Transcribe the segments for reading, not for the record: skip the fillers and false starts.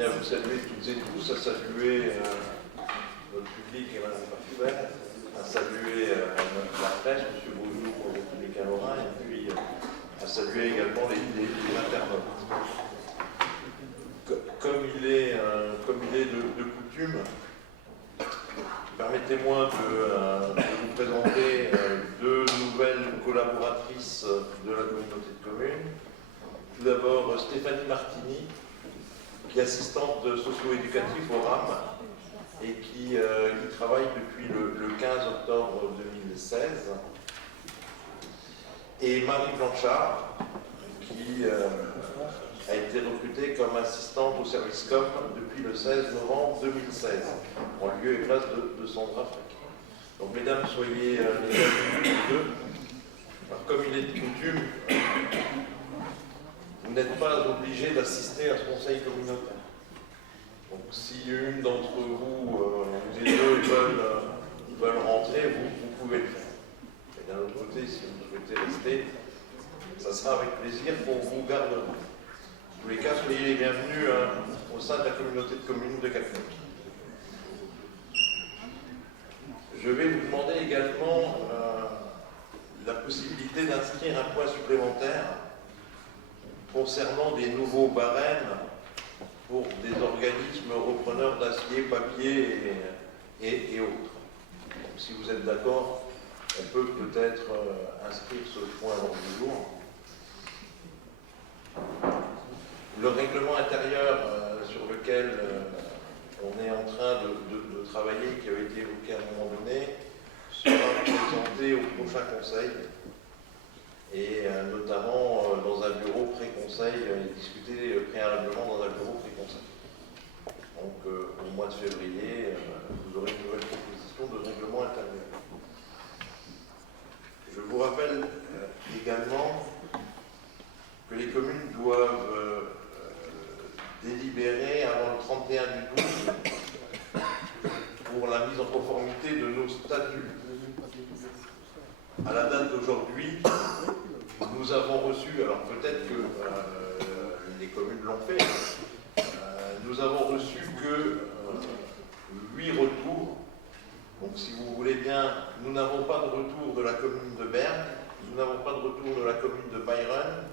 bien vous saluer toutes et tous, à saluer notre public et Mme Parfait, à saluer la presse, M. Beaujour, République Lorrain, et puis à saluer également les internautes. Comme il est de coutume, permettez-moi de vous présenter deux nouvelles collaboratrices de la communauté de communes. Tout d'abord, Stéphanie Martini, qui est assistante socio-éducative au RAM et qui travaille depuis le 15 octobre 2016. Et Marie Blanchard, qui a été recrutée comme assistante au service COM depuis le 16 novembre 2016, en lieu et place de Sandra Freck. Donc, mesdames, soyez les bienvenues les deux. Alors, comme il est de coutume, vous n'êtes pas obligés d'assister à ce conseil communautaire. Donc, si une d'entre vous, les deux, veulent rentrer, vous pouvez le faire. Et d'un autre côté, si vous souhaitez rester, ça sera avec plaisir qu'on vous gardera. En tous les cas, soyez les bienvenus au sein de la communauté de communes de Cafneck. Je vais vous demander également la possibilité d'inscrire un point supplémentaire concernant des nouveaux barèmes pour des organismes repreneurs d'acier, papier et autres. Donc, si vous êtes d'accord, on peut peut-être inscrire ce point à l'ordre du jour. Le règlement intérieur sur lequel on est en train de travailler, qui avait été évoqué à un moment donné, sera présenté au prochain conseil et notamment dans un bureau pré-conseil, discuté préalablement dans un bureau pré-conseil. Donc au mois de février, vous aurez une nouvelle proposition de règlement intérieur. Je vous rappelle également que les communes doivent délibérer avant le 31 du 12 pour la mise en conformité de nos statuts. À la date d'aujourd'hui, nous avons reçu, alors peut-être que les communes l'ont fait, nous avons reçu que 8 retours. Donc si vous voulez bien, nous n'avons pas de retour de la commune de Berne, nous n'avons pas de retour de la commune de Bayronne,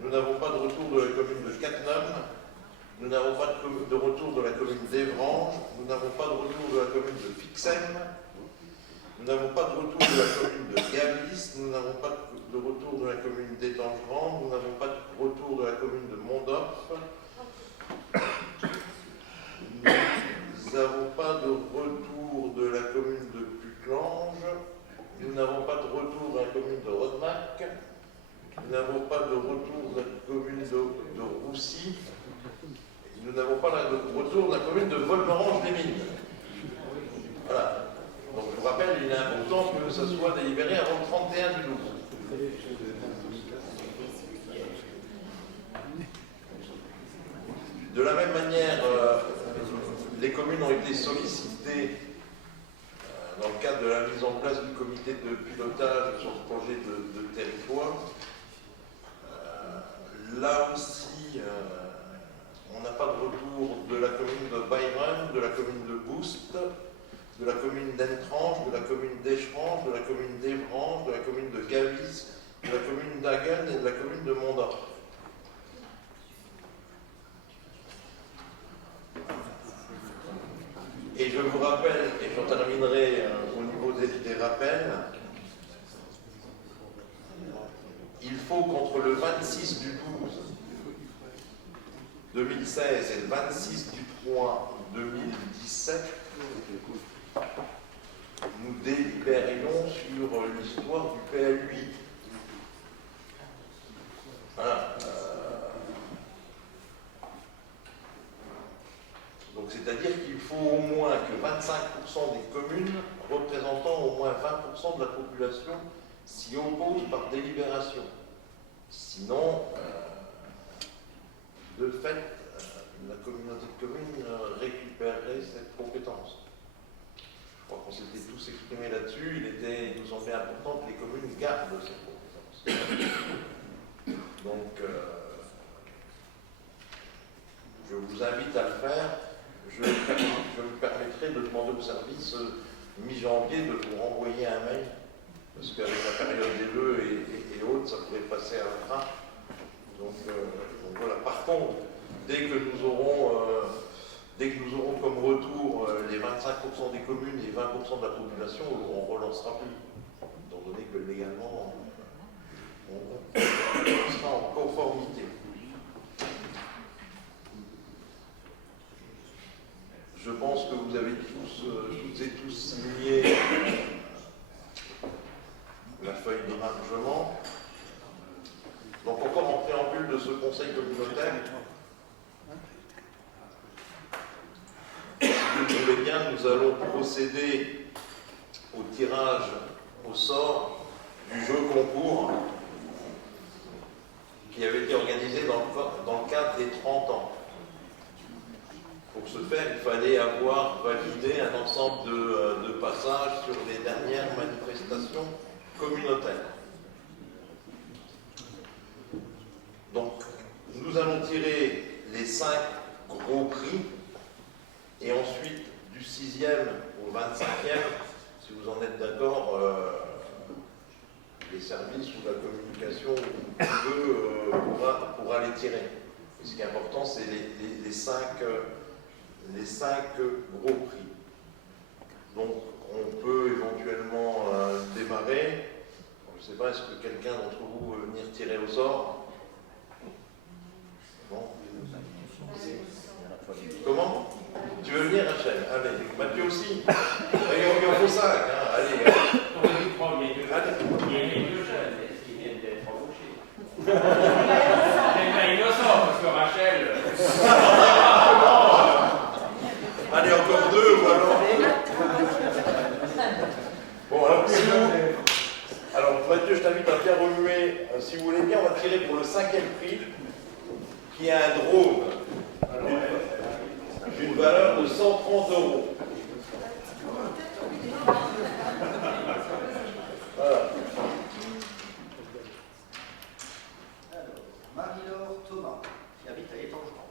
nous n'avons pas de retour de la commune de Cattenom, nous n'avons pas de retour de la commune d'Evrange, nous n'avons pas de retour de la commune de Fixem, nous n'avons pas de retour de la commune de Gavis, nous n'avons pas de retour de la commune d'Étangerand, nous n'avons pas de retour de la commune de Mondorf, nous n'avons pas de retour de la commune de Puclange, nous n'avons pas de retour de la commune de Rodemack, nous n'avons pas de retour de la commune de Roussy, nous n'avons pas de retour de la commune de Volmerange-les-Mines. Voilà. Donc je vous rappelle, il est important que ça soit délibéré avant le 31 du 12. De la même manière, les communes ont été sollicitées dans le cadre de la mise en place du comité de pilotage sur ce projet de territoire. Là aussi, on n'a pas de retour de la commune de Bayronne, de la commune de Boust, de la commune d'Entrange, de la commune d'Écherange, de la commune d'Evrange, de la commune de Gavis, de la commune d'Hagen et de la commune de Mondorf. Et je vous rappelle, et j'en terminerai au niveau des rappels, il faut qu'entre le 26 du 12 2016 et le 26 du 3 2017, nous délibérions sur l'histoire du PLUI. Voilà. Donc c'est-à-dire qu'il faut au moins que 25% des communes représentant au moins 20% de la population s'y opposent par délibération. Sinon, de fait, la communauté de communes récupérerait cette compétence. Je crois qu'on s'était tous exprimés là-dessus. Il nous semblait important que les communes gardent cette compétence. Donc, je vous vous invite à le faire. Je me permettrai de demander au service mi-janvier de vous renvoyer un mail, parce qu'avec la période des vœux et autres, ça pourrait passer à la trappe. Donc voilà. Par contre, dès que nous aurons comme retour les 25% des communes et 20% de la population, on ne relancera plus, étant donné que légalement, on sera en conformité. Je pense que vous avez toutes et tous signé la feuille de margement. Donc encore en préambule de ce conseil communautaire, si vous voulez bien, nous allons procéder au tirage au sort du jeu concours qui avait été organisé dans le cadre des 30 ans. Pour ce faire, il fallait avoir validé un ensemble de passages sur les dernières manifestations communautaires. Donc, nous allons tirer les 5 gros prix et ensuite du 6e au 25e, si vous en êtes d'accord, les services ou la communication pourra les tirer. Et ce qui est important, c'est les 5 gros prix. Donc, on peut éventuellement démarrer. Je ne sais pas, est-ce que quelqu'un d'entre vous veut venir tirer au sort? Non. Comment? Tu veux venir, Rachel? Allez, Mathieu aussi. Il en faut 5. Hein. Allez. Il y a les deux jeunes qui viennent d'être embauchés. C'est pas innocent parce que Rachel. Allez, encore 2 ou alors. Bon, alors, Mathieu, je t'invite à bien remuer. Si vous voulez bien, on va tirer pour le 5e prix, qui est un drone d'une valeur de 130 €. Voilà. Alors, Marie-Laure Thomas, qui habite à Étangerand.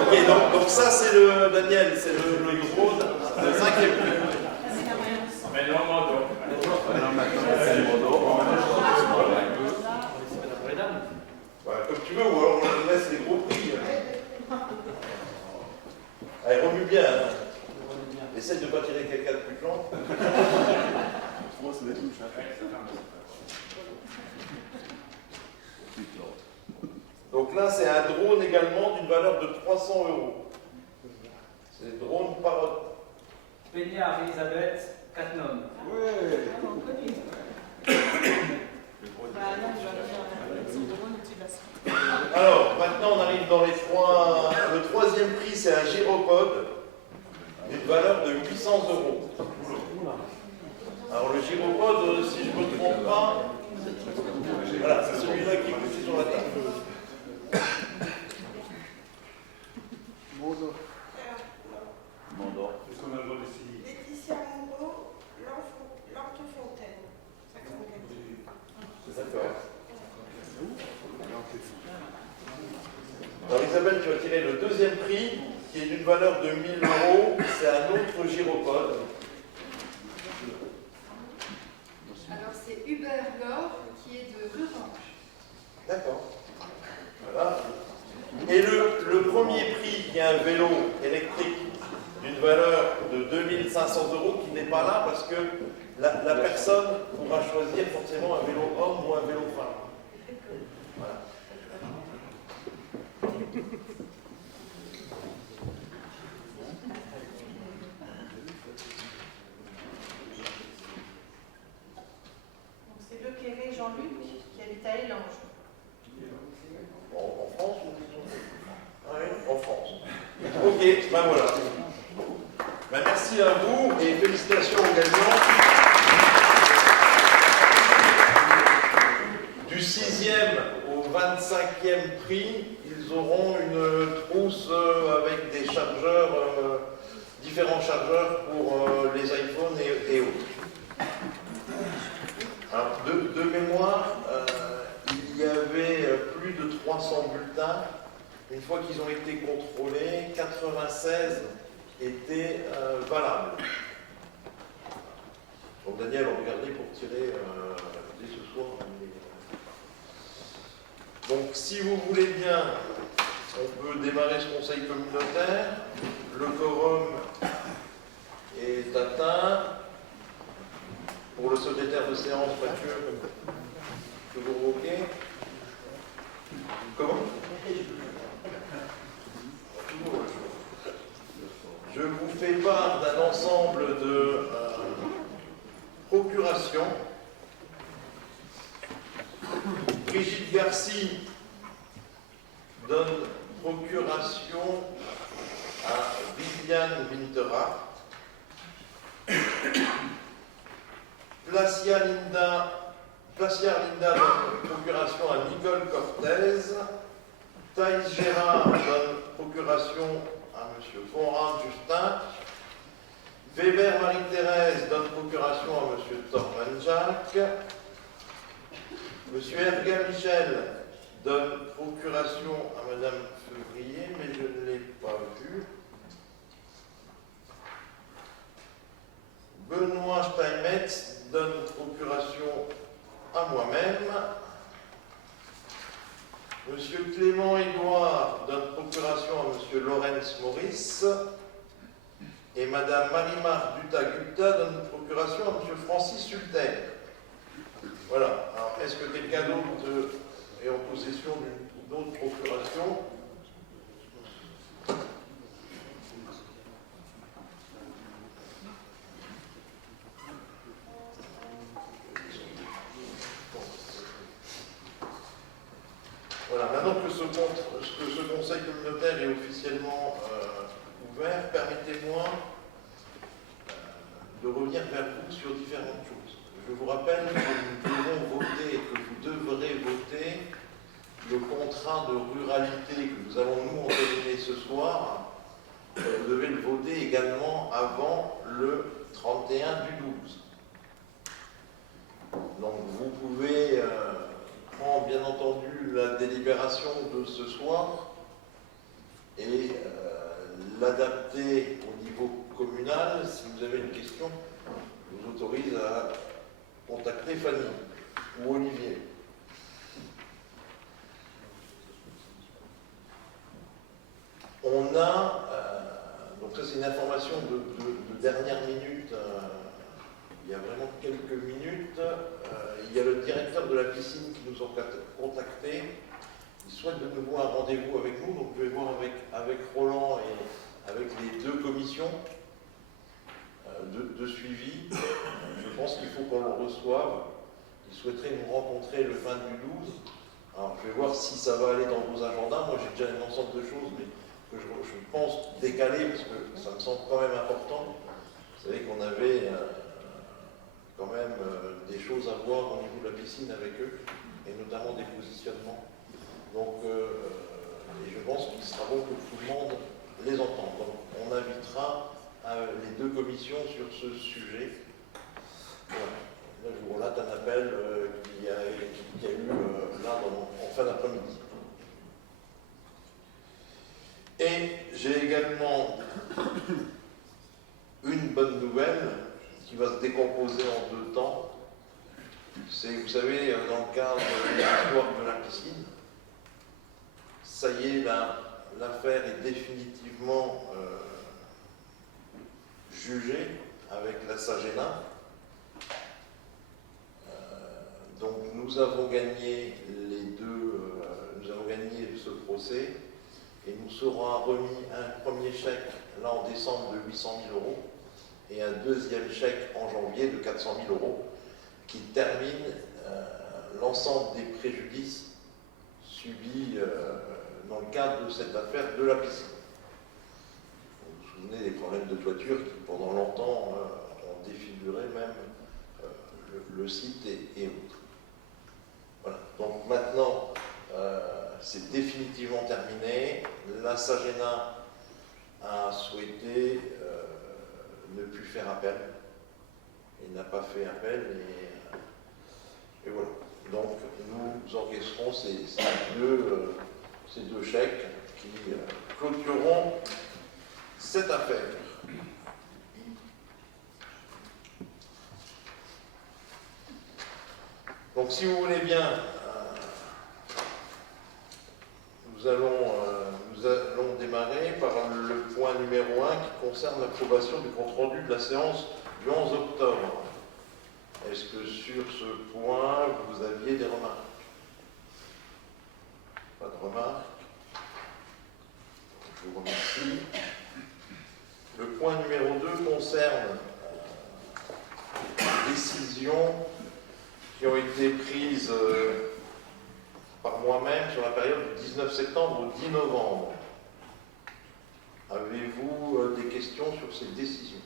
Ok, donc ça c'est le Daniel, c'est le drone, le 5e prix. Mais non, Mondo. Voilà, comme tu veux, ou alors on laisse les gros prix. Allez, remue bien. Hein. Essaye de ne pas tirer quelqu'un de plus plan. Moi, c'est des touches. Donc là, c'est un drone également d'une valeur de 300 €. C'est le drone Parrot. Péniard Elisabeth Cattenom. Alors, maintenant, on arrive dans les 3. Le 3e prix, c'est un gyropode d'une valeur de 800 €. Alors, le gyropode, si je ne me trompe pas, voilà, c'est celui-là qui est poussé sur la table. Mandor. Laetitia Mongo, Lantefontaine. D'accord. Alors Isabelle, tu vas tirer le 2e prix, qui est d'une valeur de 1000 €. C'est un autre gyropode. Alors c'est Hubert Laure qui est de Rurange. D'accord. Voilà. Et le premier prix, qui est un vélo électrique d'une valeur de 2500 € qui n'est pas là parce que la personne pourra choisir forcément un vélo homme ou un vélo femme. Voilà. Donc c'est Le Quéré Jean-Luc qui habite à Élange. En France ou ah oui, en France. Ok, ben voilà. Ben merci à vous et félicitations aux gagnants. Du 6e au 25e prix, ils auront une trousse avec des chargeurs, différents chargeurs pour les iPhones et autres. Alors, de mémoire, il y avait plus de 300 bulletins. Une fois qu'ils ont été contrôlés, 96 étaient valables. Donc Daniel a regardé pour tirer dès ce soir. Donc si vous voulez bien, on peut démarrer ce conseil communautaire. Le quorum est atteint. Pour le secrétaire de séance, Mathieu, toujours OK. Comment? Je vous fais part d'un ensemble de procurations. Brigitte Garcy donne procuration à Viviane Wintera. Placia Linda donne procuration à Nicole Cortez. Thaïs Gérard donne procuration à M. Fonran Justin. Weber Marie-Thérèse donne procuration à M. Tormanjak. M. Erga Michel donne procuration à Mme Fevrier, mais je ne l'ai pas vue. Benoît Steinmetz donne procuration à moi-même. Monsieur Clément Édouard donne procuration à Monsieur Laurence Maurice. Et Madame Marimar Dutta-Gupta donne procuration à Monsieur Francis Sulter. Voilà. Alors, est-ce que quelqu'un d'autre est en possession d'une autre procuration? Voilà, maintenant que ce conseil communautaire est officiellement ouvert, permettez-moi de revenir vers vous sur différentes choses. Je vous rappelle que nous devons voter, que vous devrez voter le contrat de ruralité que nous allons nous entériner ce soir. Vous devez le voter également avant le 31 du 12. Donc vous pouvez prendre bien entendu la délibération de ce soir et l'adapter au niveau communal. Si vous avez une question, je vous autorise à contacter Fanny ou Olivier. On a, donc ça c'est une information de dernière minute, il y a vraiment quelques minutes, il y a le directeur de la piscine qui nous a contactés. Il souhaite de nouveau un rendez-vous avec nous, donc je vais voir avec Roland et avec les deux commissions de suivi. Je pense qu'il faut qu'on le reçoive. Il souhaiterait nous rencontrer le 20 du 12. Alors je vais voir si ça va aller dans vos agendas. Moi j'ai déjà un ensemble de choses, mais que je pense décaler parce que ça me semble quand même important. Vous savez qu'on avait quand même des choses à voir au niveau de la piscine avec eux, et notamment des positionnements. Donc, et je pense qu'il sera bon que tout le monde les entende. Donc, on invitera les deux commissions sur ce sujet. Voilà. Là, je vous relate un appel qu'il y a eu là en fin d'après-midi. Et j'ai également une bonne nouvelle qui va se décomposer en deux temps. C'est, vous savez, dans le cadre de l'histoire de la piscine, ça y est, l'affaire est définitivement jugée avec la Sagena. Donc nous avons gagné nous avons gagné ce procès et nous sera remis un premier chèque là en décembre de 800 000 € et un deuxième chèque en janvier de 400 000 € qui termine l'ensemble des préjudices subis dans le cadre de cette affaire de la piscine. Vous vous souvenez des problèmes de toiture qui pendant longtemps ont défiguré même le site et autres. Voilà. Donc maintenant, c'est définitivement terminé. La Sagena a souhaité ne plus faire appel. Il n'a pas fait appel et voilà. Donc nous encaisserons ces deux chèques qui clôtureront cette affaire. Donc si vous voulez bien, nous allons démarrer par le point numéro 1 qui concerne l'approbation du compte-rendu de la séance du 11 octobre. Est-ce que sur ce point, vous aviez des remarques? Pas de remarques. Je vous remercie. Le point numéro 2 concerne les décisions qui ont été prises par moi-même sur la période du 19 septembre au 10 novembre. Avez-vous des questions sur ces décisions?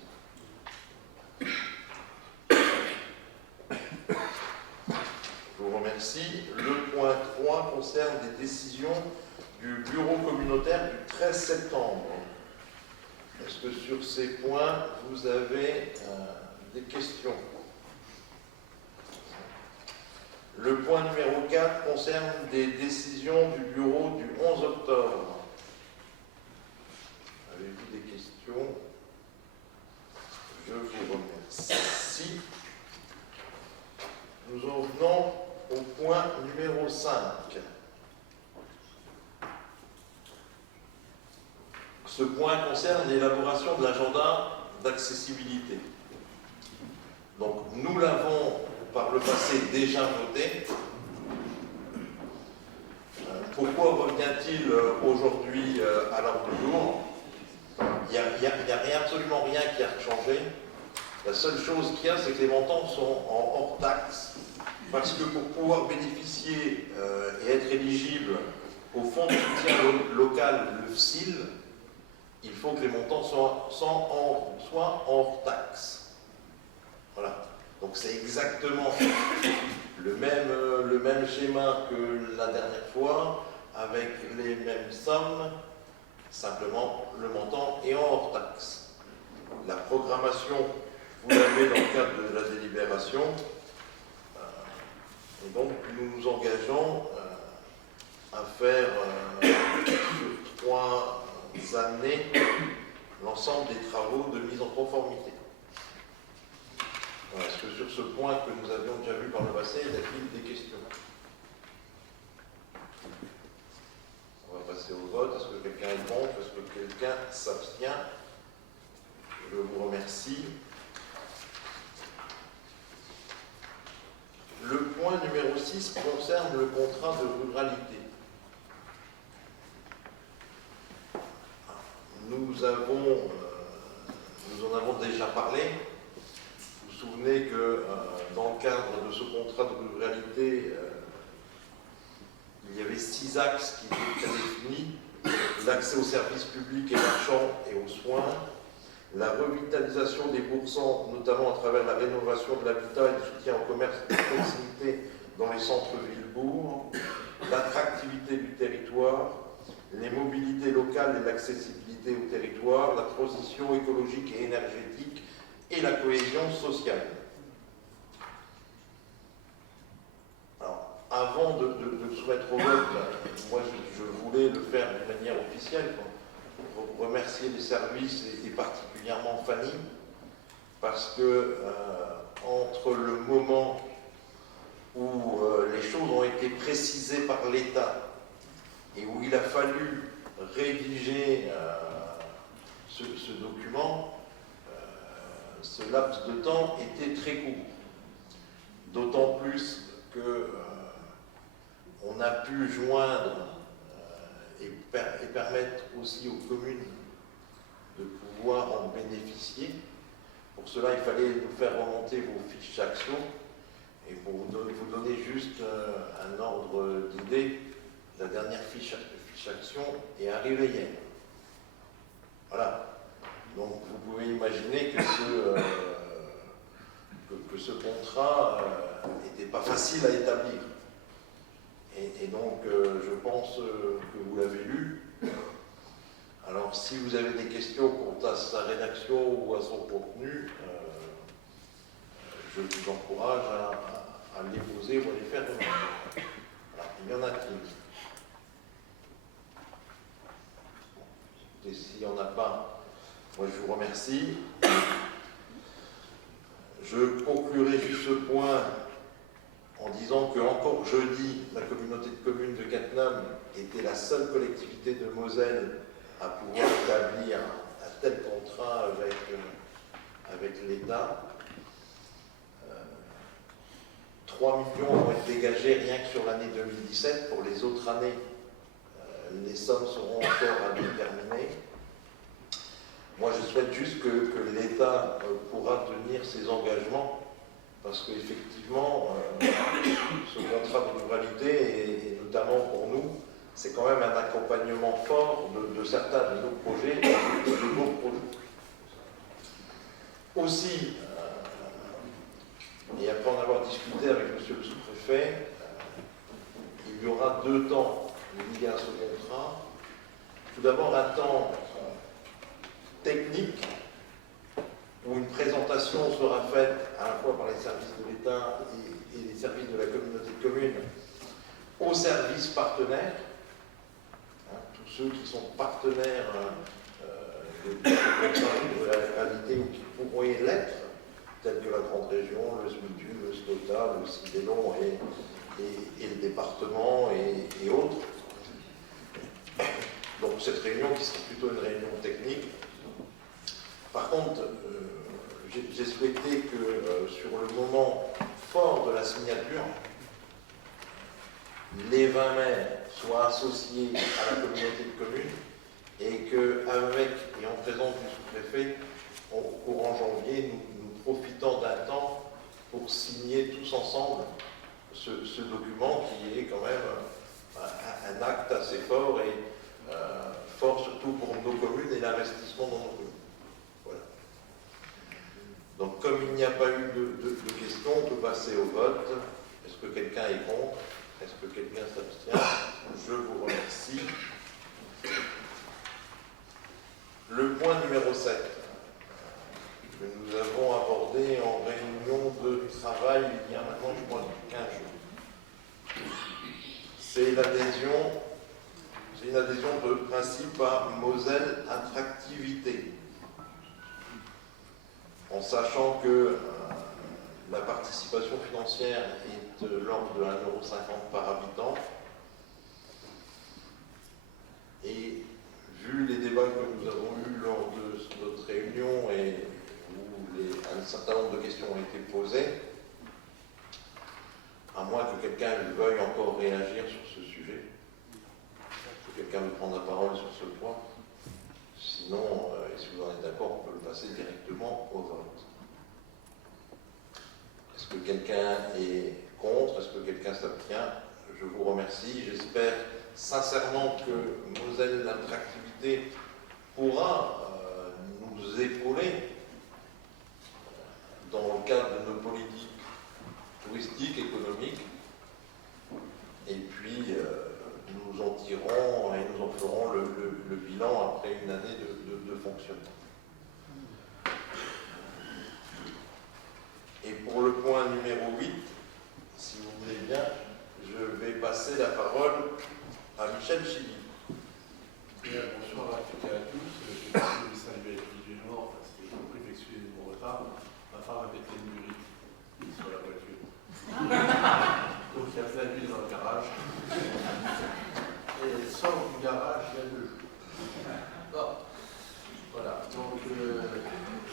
Je vous remercie. Le point 3 concerne des décisions du bureau communautaire du 13 septembre. Est-ce que sur ces points, vous avez des questions? Le point numéro 4 concerne des décisions du bureau du 11 octobre. Avez-vous des questions? Je vous remercie. Nous en venons au point numéro 5. Ce point concerne l'élaboration de l'agenda d'accessibilité. Donc, nous l'avons par le passé déjà voté. Pourquoi revient-il aujourd'hui à l'ordre du jour? Il n'y a absolument rien qui a changé. La seule chose qu'il y a, c'est que les montants sont en hors taxe, parce que pour pouvoir bénéficier et être éligible au fonds de soutien local, le FSIL, il faut que les montants soient en hors taxe. Voilà. Donc c'est exactement le même schéma que la dernière fois, avec les mêmes sommes, simplement le montant est en hors taxe. La programmation, vous l'avez dans le cadre de la délibération, et donc nous nous engageons à faire sur 3 années l'ensemble des travaux de mise en conformité. Est-ce que sur ce point que nous avions déjà vu par le passé, y a-t-il des questions? On va passer au vote. Est-ce que quelqu'un est contre? Est-ce que quelqu'un s'abstient? Je vous remercie. Le point numéro 6 concerne le contrat de ruralité. Nous en avons déjà parlé. Vous vous souvenez que dans le cadre de ce contrat de ruralité, il y avait 6 axes qui étaient définis: l'accès aux services publics et marchands et aux soins, la revitalisation des bourgs-centres, notamment à travers la rénovation de l'habitat et le soutien au commerce de proximité dans les centres-villes-bourgs, l'attractivité du territoire, les mobilités locales et l'accessibilité au territoire, la transition écologique et énergétique et la cohésion sociale. Alors, avant de soumettre au vote, moi je voulais le faire d'une manière officielle, pour remercier les services et particulièrement Fanny, parce que entre le moment où les choses ont été précisées par l'État et où il a fallu rédiger ce document, ce laps de temps était très court. D'autant plus que on a pu joindre et permettre aussi aux communes de pouvoir en bénéficier. Pour cela, il fallait nous faire remonter vos fiches d'action. Et pour vous donner juste un ordre d'idée, la dernière fiche action est arrivée hier. Voilà. Donc vous pouvez imaginer que ce contrat n'était pas facile à établir. Et donc je pense que vous l'avez lu. Alors si vous avez des questions quant à sa rédaction ou à son contenu, je vous encourage à les poser ou à les faire remonter. Alors, il y en a-t-il? Et s'il n'y en a pas, moi je vous remercie. Je conclurai juste ce point en disant que encore jeudi, la communauté de communes de Cattenom était la seule collectivité de Moselle à pouvoir établir un tel contrat avec l'État. 3 millions vont être dégagés rien que sur l'année 2017. Pour les autres années, les sommes seront encore à déterminer. Moi, je souhaite juste que l'État pourra tenir ses engagements, parce qu'effectivement, ce contrat de ruralité, et notamment pour nous, c'est quand même un accompagnement fort de certains de nos projets, de nos projets. Aussi, et après en avoir discuté avec monsieur le sous-préfet, il y aura 2 temps liés à ce contrat. Tout d'abord, un temps technique, où une présentation sera faite à la fois par les services de l'État et les services de la communauté de communes aux services partenaires, tous ceux qui sont partenaires de la ruralité ou qui pourraient l'être, tels que la Grande Région, le SMITU, le STOTA, le CIDELON et le département et autres. Donc cette réunion qui sera plutôt une réunion technique. Par contre, j'ai souhaité que sur le moment fort de la signature, les 20 maires soient associés à la communauté de communes et qu'avec et en présence du sous-préfet, au courant janvier, nous profitons d'un temps pour signer tous ensemble ce document qui est quand même un acte assez fort et fort surtout pour nos communes et l'investissement dans nos communes. Voilà. Donc comme il n'y a pas eu de questions, on peut passer au vote. Est-ce que quelqu'un est contre? Est-ce que quelqu'un s'abstient? Je vous remercie. Le point numéro 7, que nous avons abordé en réunion de travail il y a maintenant, je crois, 15 jours. C'est une adhésion de principe à Moselle Attractivité. En sachant que la participation financière est de l'ordre de 1,50 € par habitant. Et vu les débats que nous avons eus lors de notre réunion et où un certain nombre de questions ont été posées, à moins que quelqu'un veuille encore réagir sur ce sujet, que quelqu'un veut prendre la parole sur ce point. Sinon, si vous en êtes d'accord, on peut le passer directement au vote. Est-ce que quelqu'un est contre? Est-ce que quelqu'un s'abstient? Je vous remercie. J'espère sincèrement que Moselle l'attractivité pourra nous épauler dans le cadre de nos politiques touristiques, économiques. Et puis, nous en tirerons et nous en ferons le bilan après une année de fonctionnement. Et pour le point numéro 8, si vous voulez bien, je vais passer la parole à Michel Chili. Bonsoir à toutes et à tous. Je voulais saluer individuellement parce que je prie d'excuser de mon retard. Ma femme a pété une murite sur la voiture. Donc il y a de la nuit dans le garage. Et sort du garage il y a 2 jours. Bon. Voilà. Donc le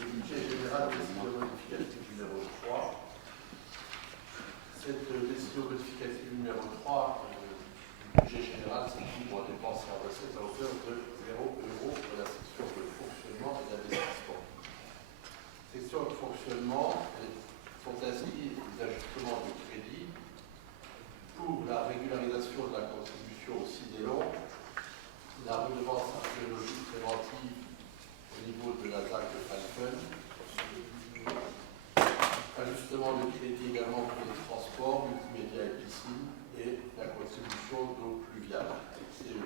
budget général décision modificative numéro 3. Cette décision modificative numéro 3 du budget général s'équipe pour dépenses et recettes à hauteur de 0 € pour la section de fonctionnement et d'investissement. Section de fonctionnement sont inscrits des ajustements de crédit pour la régularisation de la contribution au CIDELON, la redevance archéologique préventive au niveau de la ZAC de Falcon, ajustement de crédit également pour les transports, multimédia et piscine, et la contribution d'eau pluviale, CE.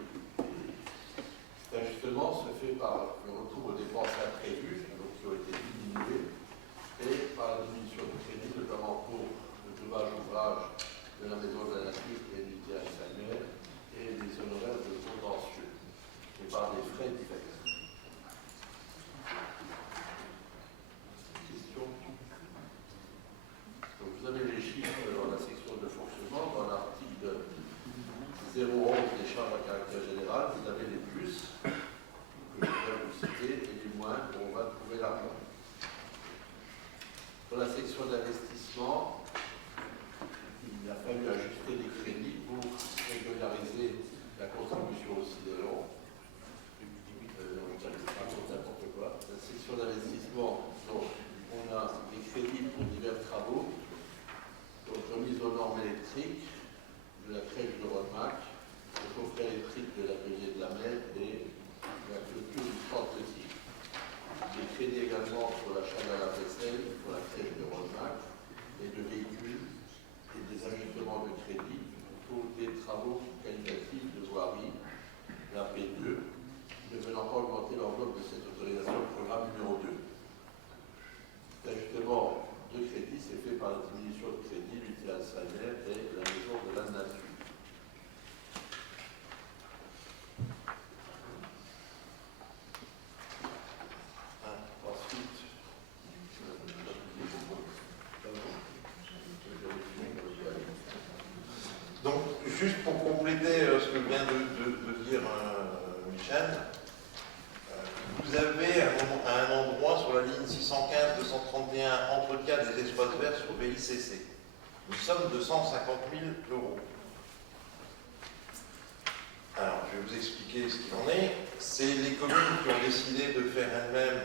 Cet ajustement se fait par le retour aux dépenses imprévues, donc qui ont été diminuées, et par la diminution de crédit, notamment pour le dommage ouvrage espaces verts sur VICC. Nous sommes de 150 000 euros. Alors, je vais vous expliquer ce qu'il en est. C'est les communes qui ont décidé de faire elles-mêmes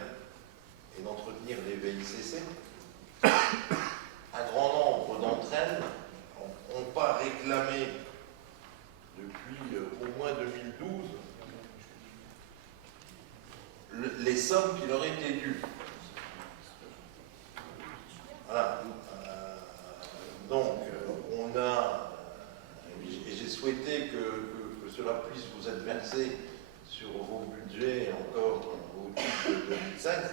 et d'entretenir les VICC. Un grand nombre d'entre elles n'ont pas réclamé depuis au moins 2012 les sommes qui leur étaient dues. Voilà. Donc, on a, et j'ai souhaité que cela puisse vous être versé sur vos budgets encore au titre de 2016,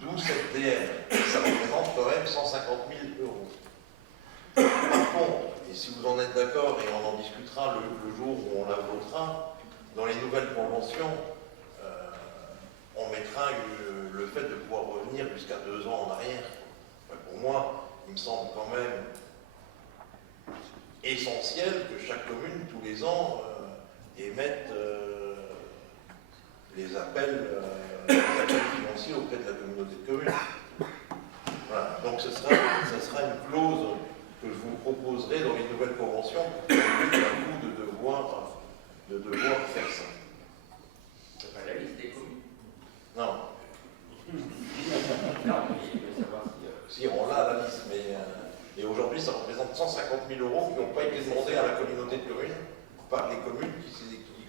d'où cette DR. Ça représente quand même 150 000 euros. Par contre, et si vous en êtes d'accord, et on en discutera le jour où on la votera, dans les nouvelles conventions, on mettra le fait de pouvoir revenir jusqu'à 2 ans en arrière. Enfin, pour moi, il me semble quand même essentiel que chaque commune, tous les ans, émette les appels financiers auprès de la communauté de communes. Voilà. Donc ce sera une clause que je vous proposerai dans les nouvelles conventions pour qu'il y ait un coup de devoir faire ça. C'est pas la liste des communes. Non. Non, mais je veux savoir si... Si, on l'a la liste, mais et aujourd'hui, ça représente 150 000 euros qui n'ont pas été demandés à la communauté de communes par les communes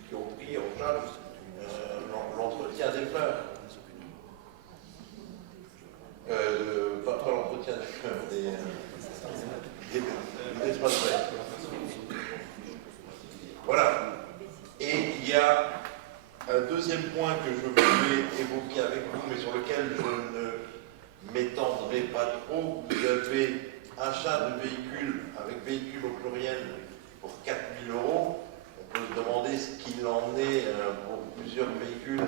qui ont pris en charge l'entretien des fleurs. Pas l'entretien des fleurs, des espaces verts. Voilà. Et il y a un deuxième point que je voulais évoquer avec vous, mais sur lequel je ne m'étendrai pas trop. Vous avez achat de véhicules avec véhicules au pluriel pour 4 000 euros. On peut se demander ce qu'il en est pour plusieurs véhicules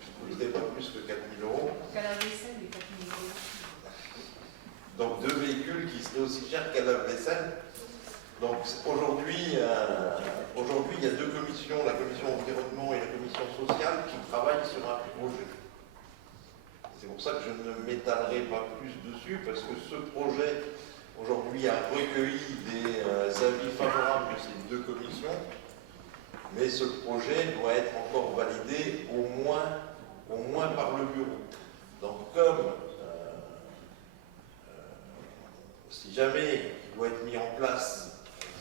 qui ne coûteraient pas plus que 4 000 euros. Qu'à la vaisselle, les 4 000 euros. Donc 2 véhicules qui seraient aussi chers qu'à la vaisselle. Donc aujourd'hui, il y a 2 commissions, la commission environnement et la commission sociale, qui travaillent sur un projet. C'est pour ça que je ne m'étalerai pas plus dessus, parce que ce projet, aujourd'hui, a recueilli des avis favorables de ces 2 commissions, mais ce projet doit être encore validé au moins par le bureau. Donc comme si jamais il doit être mis en place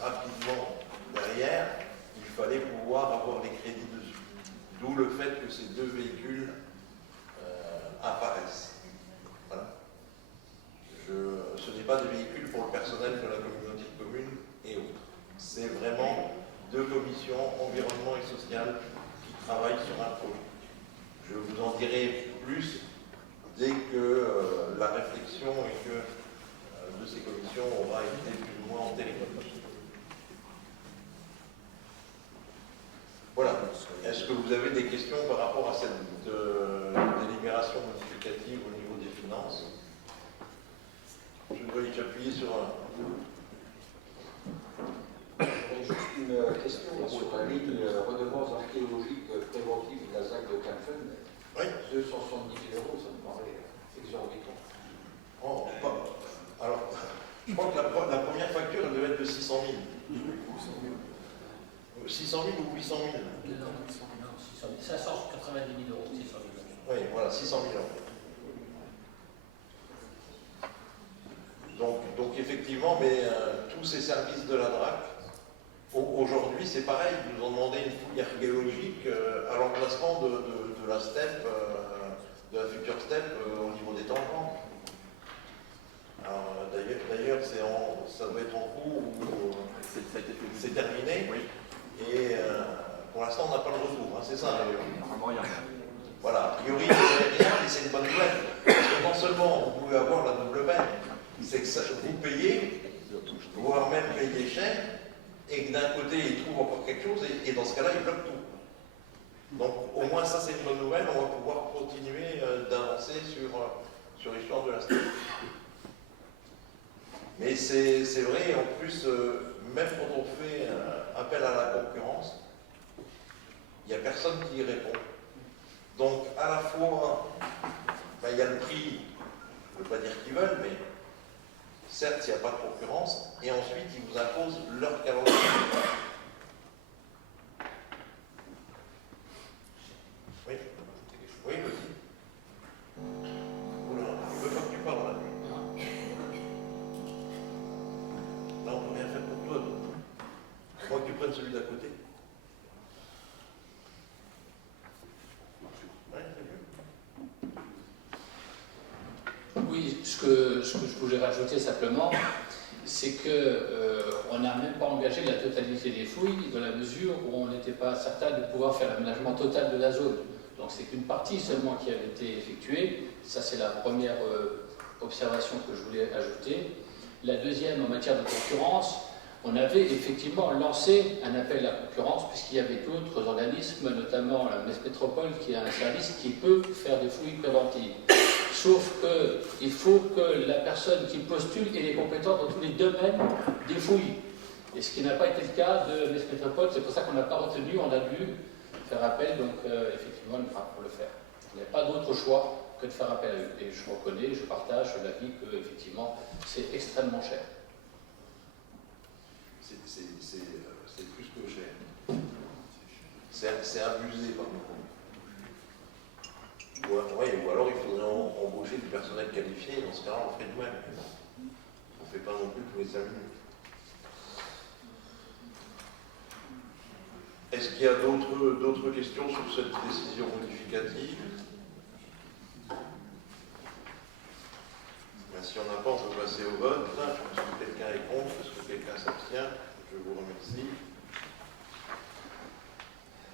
rapidement derrière, il fallait pouvoir avoir les crédits dessus. D'où le fait que ces 2 véhicules apparaissent. Voilà. Ce n'est pas des véhicules pour le personnel de la communauté de communes et autres. C'est vraiment 2 commissions, environnement et social, qui travaillent sur un projet. Je vous en dirai plus dès que la réflexion de ces commissions aura été plus ou moins entérinée. Voilà. Est-ce que vous avez des questions par rapport à cette délibération modificative au niveau des finances? Je dois y appuyer sur un. J'aurais juste une question sur la ligne redevance archéologique préventive de la ZAC de Canfen. Oui. 270 000 euros, ça me paraît exorbitant. Oh, alors, je crois que la première facture, elle devait être de 600 000. 600 000 ou 800 000? Non, 590 000 euros, 600 000 euros. Oui, voilà, 600 000 euros. Donc effectivement, mais tous ces services de la DRAC, aujourd'hui, c'est pareil, ils nous ont demandé une fouille archéologique à l'emplacement de la steppe, de la future steppe au niveau des tangents. D'ailleurs, ça doit être en cours ou c'est terminé. Oui. Et pour l'instant, on n'a pas le retour, hein, c'est ça. Normalement, il y a rien. Voilà, a priori, il n'y avait rien, mais c'est une bonne nouvelle. Parce que non seulement vous pouvez avoir la double peine, c'est que ça, vous payez, voire même payer cher, et que d'un côté, ils trouvent encore quelque chose, et dans ce cas-là, ils bloquent tout. Donc, au moins, ça, c'est une bonne nouvelle. On va pouvoir continuer d'avancer sur l'histoire de la station. Mais c'est vrai, en plus, même quand on fait appel à la concurrence, il n'y a personne qui y répond. Donc, à la fois, il y a le prix, je ne veux pas dire qu'ils veulent, mais certes s'il n'y a pas de concurrence, et ensuite ils vous imposent leur calendrier. Oui, oui, vas-y. Oula, je veux pas que tu parles là. Là, on peut rien faire pour toi. À moins que tu prennes celui d'à côté. Ouais, c'est mieux. Oui, ce que je voulais rajouter simplement, c'est qu'on n'a même pas engagé la totalité des fouilles dans la mesure où on n'était pas certain de pouvoir faire l'aménagement total de la zone. Donc c'est qu'une partie seulement qui avait été effectuée. Ça, c'est la première observation que je voulais ajouter. La deuxième, en matière de concurrence, on avait effectivement lancé un appel à la concurrence puisqu'il y avait d'autres organismes, notamment la MES Métropole, qui a un service qui peut faire des fouilles préventives. Sauf qu'il faut que la personne qui postule ait les compétences dans tous les domaines des fouilles. Et ce qui n'a pas été le cas de MES Métropole, c'est pour ça qu'on n'a pas retenu, on a dû faire appel, donc effectivement, pour le faire. Il n'y a pas d'autre choix que de faire appel à eux. Et je reconnais, je partage l'avis que, effectivement, c'est extrêmement cher. C'est plus que cher. C'est abusé par moment. Ou alors il faudrait embaucher du personnel qualifié, et dans ce cas-là, on ferait de même. On ne fait pas non plus tous les 5 minutes. Est-ce qu'il y a d'autres questions sur cette décision modificative? Si on n'a pas, on peut passer au vote. Est-ce que quelqu'un est contre? Est-ce que quelqu'un s'abstient? Je vous remercie.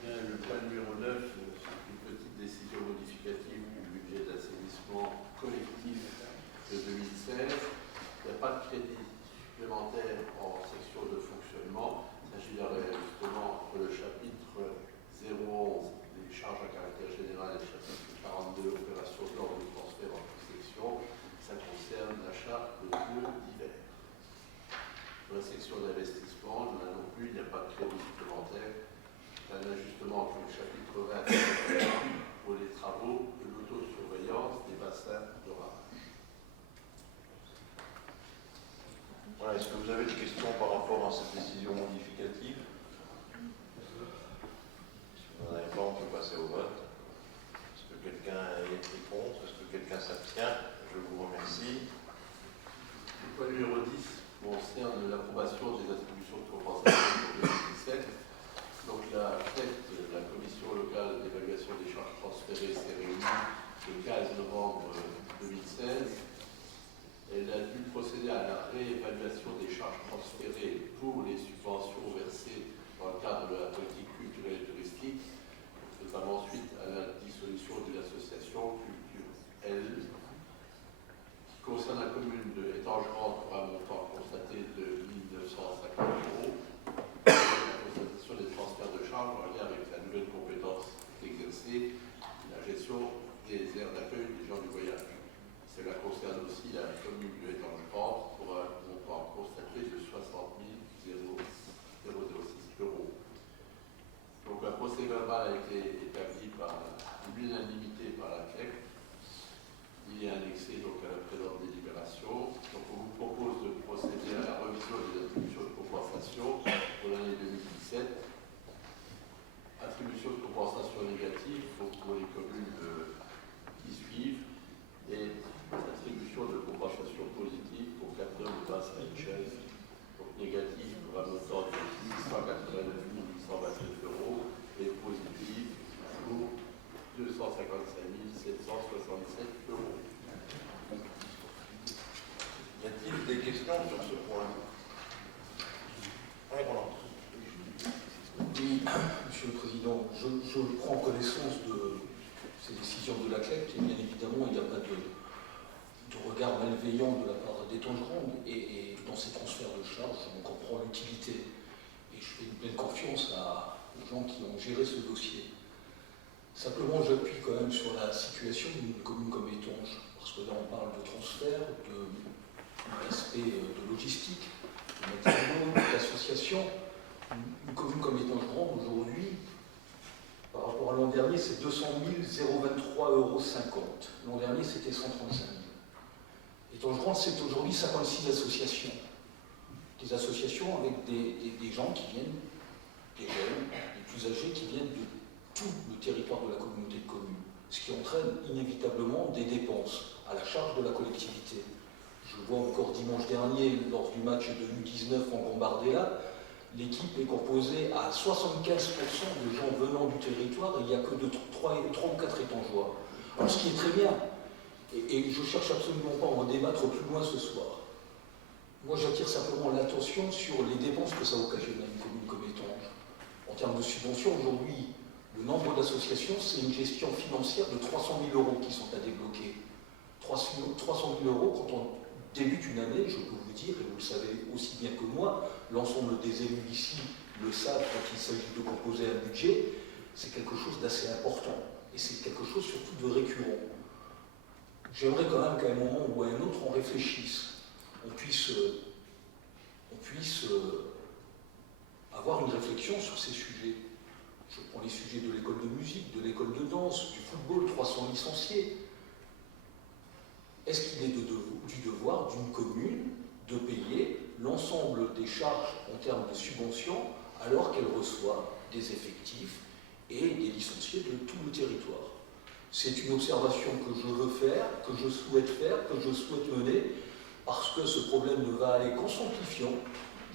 Bien, le point numéro 9, c'est une petite décision modificative du budget d'assainissement collectif de 2016. Il n'y a pas de crédit supplémentaire en section de fonctionnement. Il s'agit d'un réajustement entre le chapitre 011 des charges à caractère général et le chapitre 42 opérations d'ordre de transfert entre sections. Ça concerne l'achat de pneus d'hiver. Dans la section d'investissement, là non plus, il n'y a pas de crédit supplémentaire. Un ajustement entre le chapitre 20 pour les travaux de l'autosurveillance des bassins d'orage. Voilà, est-ce que vous avez des questions par rapport à cette décision modificative? Si vous n'en avez pas, on peut passer au vote. Est-ce que quelqu'un est contre? Est-ce que quelqu'un s'abstient? Je vous remercie. Le point numéro 10 concerne l'approbation des attributions de compensation pour 2017. Donc la FET, la Commission locale d'évaluation des charges transférées, s'est réunie le 15 novembre 2016. Elle a dû procéder à la réévaluation des charges transférées pour les subventions versées dans le cadre de la politique culturelle et touristique, notamment suite à la dissolution de l'association Culture L, qui concerne la commune de Étangerande pour un montant constaté de 1 950 €. Des transferts de charges en lien avec la nouvelle compétence exercée, la gestion des aires d'accueil des gens du voyage. Cela concerne aussi la commune de Étangerande pour un montant constaté de 60 006 €. Donc un procès verbal a été établi par l'unanimité par la CLEC. Il est annexé donc à la présente délibération. Donc on vous propose de procéder à la revision des attributions de compensation pour l'année 2017. Attribution de compensation négative pour les communes qui suivent et attribution de compensation positive pour Capdom de Basse-Saint-Michel, donc négative pour un montant de 689 829 € et positive pour 255 767 €. Y a-t-il des questions sur ce point? Oui, Roland. Oui, Monsieur le Président, je prends connaissance de ces décisions de la CLEC et bien évidemment il n'y a pas de regard malveillant de la part d'Étangerande et dans ces transferts de charges, on comprend l'utilité et je fais une pleine confiance aux gens qui ont géré ce dossier. Simplement, j'appuie quand même sur la situation d'une commune comme Étanges, parce que là on parle de transfert, d'aspect de logistique, de matériaux, d'association. Une commune comme Étangerande, aujourd'hui, par rapport à l'an dernier, c'est 200 023,50 €. L'an dernier, c'était 135 000. Étangerand, c'est aujourd'hui 56 associations. Des associations avec des gens qui viennent, des jeunes, des plus âgés, qui viennent de tout le territoire de la communauté de communes, ce qui entraîne inévitablement des dépenses à la charge de la collectivité. Je vois encore dimanche dernier, lors du match de U19 en Gambardella, l'équipe est composée à 75% de gens venant du territoire et il n'y a que 3 ou 4 étangeois. Alors, ce qui est très bien, et je ne cherche absolument pas à en débattre plus loin ce soir. Moi, j'attire simplement l'attention sur les dépenses que ça occasionne à une commune comme Étanges. En termes de subventions, aujourd'hui, le nombre d'associations, c'est une gestion financière de 300 000 € qui sont à débloquer. 300 000 € quand on débute une année, je peux vous dire, et vous le savez aussi bien que moi, l'ensemble des élus ici le savent quand il s'agit de composer un budget, c'est quelque chose d'assez important. Et c'est quelque chose surtout de récurrent. J'aimerais quand même qu'à un moment ou à un autre, on réfléchisse. On puisse avoir une réflexion sur ces sujets. Je prends les sujets de l'école de musique, de l'école de danse, du football, 300 licenciés. Est-ce qu'il est du devoir d'une commune de payer l'ensemble des charges en termes de subventions alors qu'elle reçoit des effectifs et des licenciés de tout le territoire? C'est une observation que je veux faire, que je souhaite mener, parce que ce problème ne va aller qu'en s'amplifiant.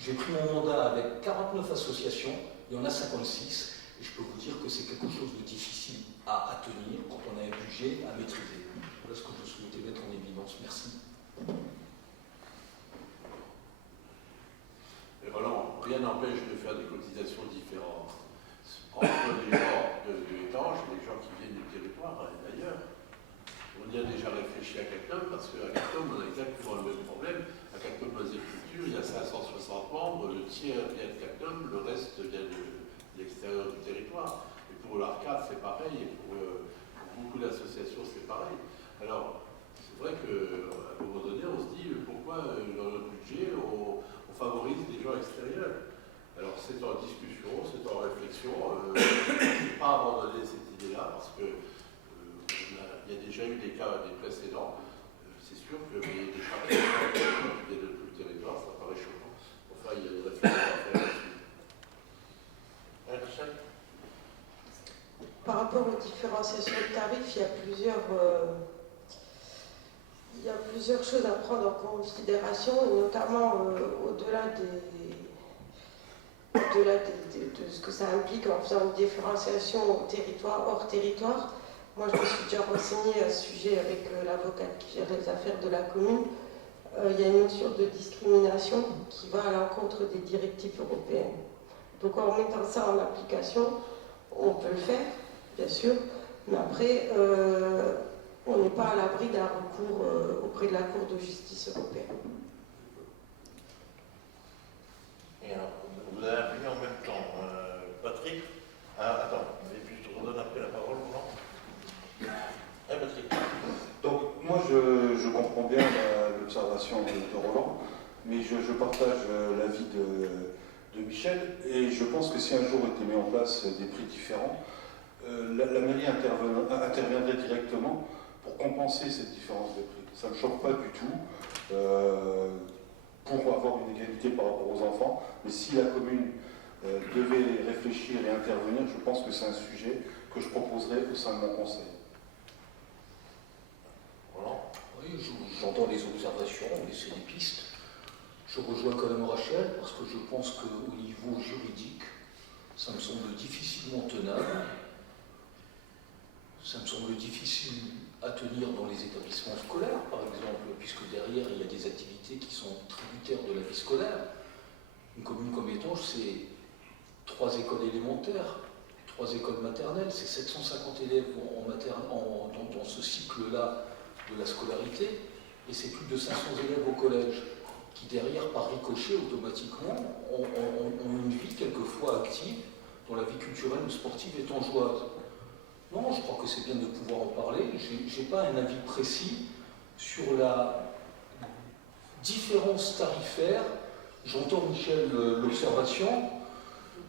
J'ai pris mon mandat avec 49 associations, il y en a 56, et je peux vous dire que c'est quelque chose de difficile à tenir quand on a un budget à maîtriser. Voilà ce que je souhaitais mettre en évidence. Merci. Et voilà, rien n'empêche de faire des cotisations différentes entre les gens de Étanges et les gens qui viennent du territoire et d'ailleurs. On y a déjà réfléchi à Cactum, parce qu'à Cactum, on a exactement le même problème. À Cactum Culture, il y a 560 membres, le tiers vient de Cactum, le reste vient de l'extérieur du territoire. Et pour l'Arcade, c'est pareil, et pour beaucoup d'associations, c'est pareil. Alors, c'est vrai qu'à un moment donné, on se dit pourquoi dans notre budget, on favorise des gens extérieurs. Alors, c'est en discussion, c'est en réflexion. Je ne vais pas abandonner cette idée-là, parce que il y a déjà eu des cas des précédents. C'est sûr que des gens qui viennent de tout le territoire, ça paraît choquant. Enfin, il y a une réflexion à faire là-dessus. Par rapport aux différenciations de tarifs, il y a plusieurs choses à prendre en considération, et notamment au-delà de ce que ça implique en faisant une différenciation au territoire, hors territoire. Moi, je me suis déjà renseignée à ce sujet avec l'avocate qui gère les affaires de la commune. Il y a une notion de discrimination qui va à l'encontre des directives européennes. Donc, en mettant ça en application, on peut le faire, bien sûr, mais après, on n'est pas à l'abri d'un recours auprès de la Cour de justice européenne. Et alors, vous avez appuyé en même temps. Patrick? Attends, et puis je te redonne après la parole, non? Patrick. Donc, moi, je comprends bien l'observation de Roland, mais je partage l'avis de Michel, et je pense que si un jour étaient mis en place des prix différents, la mairie interviendrait directement pour compenser cette différence de prix. Ça ne me choque pas du tout pour avoir une égalité par rapport aux enfants, mais si la commune devait réfléchir et intervenir, je pense que c'est un sujet que je proposerai au sein de mon conseil. Oui, j'entends les observations, mais c'est des pistes. Je rejoins quand même Rachel, parce que je pense qu'au niveau juridique, ça me semble difficilement tenable. Ça me semble difficile à tenir dans les établissements scolaires, par exemple, puisque derrière, il y a des activités qui sont tributaires de la vie scolaire. Une commune comme Étanges, c'est 3 écoles élémentaires, 3 écoles maternelles, c'est 750 élèves dans ce cycle-là de la scolarité, et c'est plus de 500 élèves au collège, qui derrière, par ricochet, automatiquement, ont une vie quelquefois active dans la vie culturelle ou sportive étangeoise. Non, je crois que c'est bien de pouvoir en parler. Je n'ai pas un avis précis sur la différence tarifaire. J'entends, Michel, l'observation.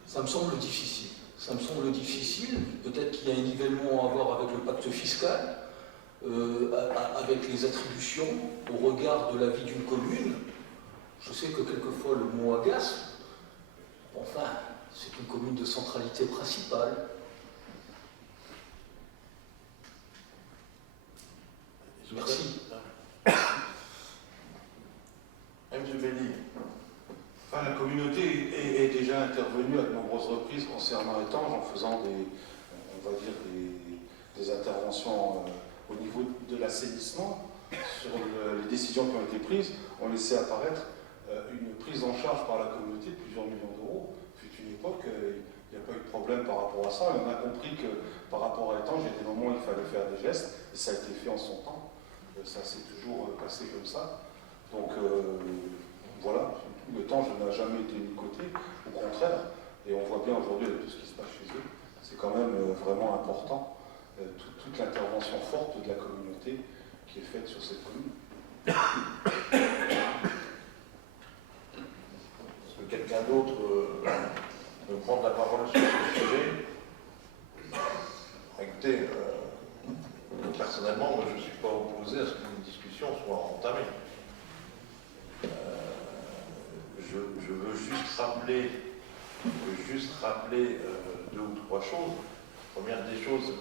Ça me semble difficile. Ça me semble difficile. Peut-être qu'il y a un nivellement à avoir avec le pacte fiscal. avec les attributions au regard de la vie d'une commune. Je sais que quelquefois le mot agace. Enfin, c'est une commune de centralité principale. Merci. M. Belli. Enfin, la communauté est déjà intervenue à de nombreuses reprises concernant Étanges en faisant on va dire des interventions au niveau de l'assainissement sur les décisions qui ont été prises. On laissait apparaître une prise en charge par la communauté de plusieurs millions d'euros. Fut une époque, il n'y a pas eu de problème par rapport à ça. Et on a compris que par rapport à Étanges, il y a des moments où il fallait faire des gestes, et ça a été fait en son temps. Ça s'est toujours passé comme ça. Donc voilà, le temps n'a jamais été mis de côté, au contraire, et on voit bien aujourd'hui avec tout ce qui se passe chez eux, c'est quand même vraiment important, toute l'intervention forte de la communauté qui est faite sur cette commune. Est-ce que quelqu'un d'autre veut prendre la parole sur ce sujet? Écoutez, personnellement, moi je ne suis pas opposé à ce qu'une discussion soit entamée. Je veux juste rappeler deux ou trois choses. La première des choses,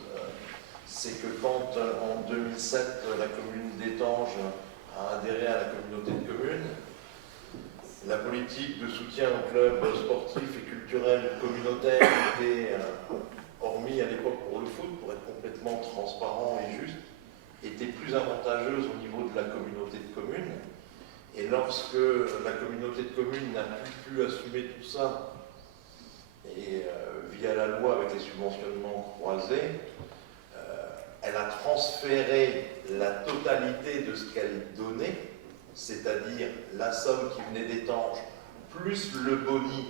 c'est que quand en 2007 la commune d'Étanges a adhéré à la communauté de communes, la politique de soutien aux clubs sportifs et culturels communautaires était, hormis à l'époque pour le foot, pour être complètement transparent et juste, était plus avantageuse au niveau de la communauté de communes. Et lorsque la communauté de communes n'a plus pu assumer tout ça, et via la loi avec les subventionnements croisés, elle a transféré la totalité de ce qu'elle donnait, c'est-à-dire la somme qui venait d'Étanges, plus le boni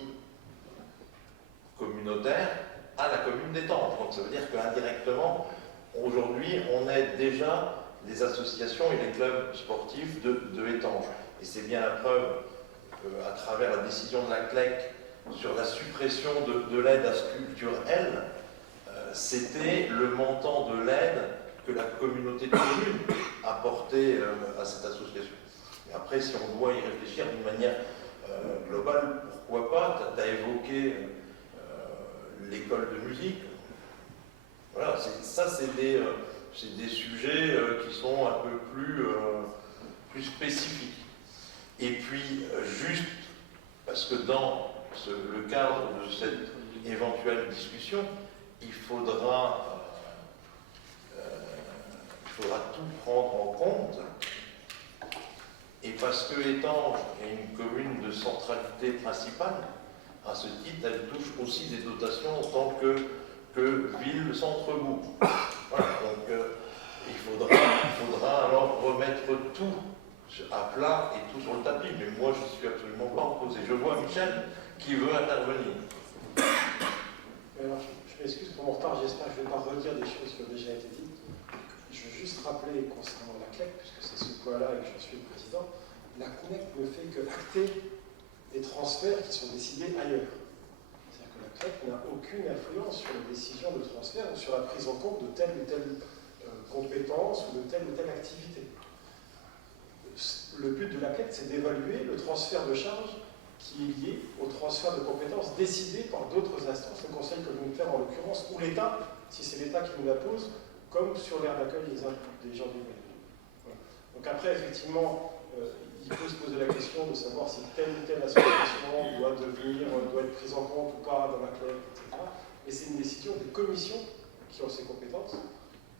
communautaire, à la commune d'Étanges. Donc ça veut dire qu'indirectement, aujourd'hui, on aide déjà les associations et les clubs sportifs de Étanges. Et c'est bien la preuve à travers la décision de la CLEC sur la suppression de l'aide à Sculpture L, c'était le montant de l'aide que la communauté de communes apportait à cette association. Et après, si on doit y réfléchir d'une manière globale, pourquoi pas? Tu as évoqué l'école de musique. Voilà, ça c'est des sujets qui sont un peu plus spécifiques. Et puis, juste parce que dans le cadre de cette éventuelle discussion, il faudra tout prendre en compte. Et parce que Étanges est une commune de centralité principale, à ce titre, elle touche aussi des dotations en tant que ville-centre-bourg. Voilà, donc il faudra alors remettre tout à plat et tout sur le tapis. Mais moi, je ne suis absolument pas opposé. Je vois Michel qui veut intervenir. Alors, je m'excuse pour mon retard, j'espère que je ne vais pas redire des choses qui ont déjà été dites. Je veux juste rappeler concernant la CLEC, puisque c'est ce point-là et que je suis le président, la CLEC ne fait que acter des transferts qui sont décidés ailleurs. C'est-à-dire que la CLEC n'a aucune influence sur les décisions de transfert ou sur la prise en compte de telle ou telle compétence ou de telle ou telle activité. Le but de la CLEC, c'est d'évaluer le transfert de charges qui est lié au transfert de compétences décidé par d'autres instances, le Conseil communautaire en l'occurrence, ou l'État, si c'est l'État qui nous la pose, comme sur l'aire d'accueil des gens du Mali. Voilà. Donc après, effectivement, il faut se poser la question de savoir si telle ou telle association doit être prise en compte ou pas dans la CLEC, etc. Mais c'est une décision des commissions qui ont ces compétences.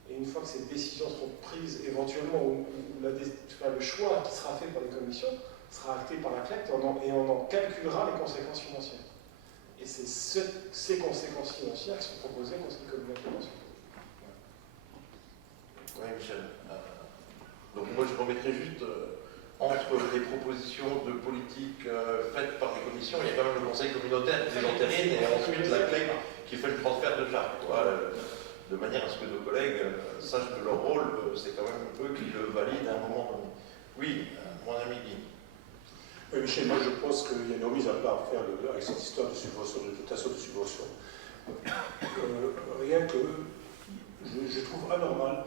Et une fois que ces décisions seront prises éventuellement, ou le choix qui sera fait par les commissions sera acté par la CLEC et on en calculera les conséquences financières. Et c'est ces conséquences financières qui sont proposées au Conseil communautaire mensuel. Oui, Michel. Donc moi, je remettrai juste entre les propositions de politique faites par les commissions, il y a quand même le Conseil communautaire qui les entérine et ensuite la CLEC qui fait le transfert de charges. De manière à ce que nos collègues sachent que leur rôle, c'est quand même eux qui le valident à un moment donné. Oui, mon ami Guy. Oui, Michel, moi je pense qu'il y a une remise à plat à faire avec cette histoire de subvention, de dotation de subvention. Rien que je trouve anormal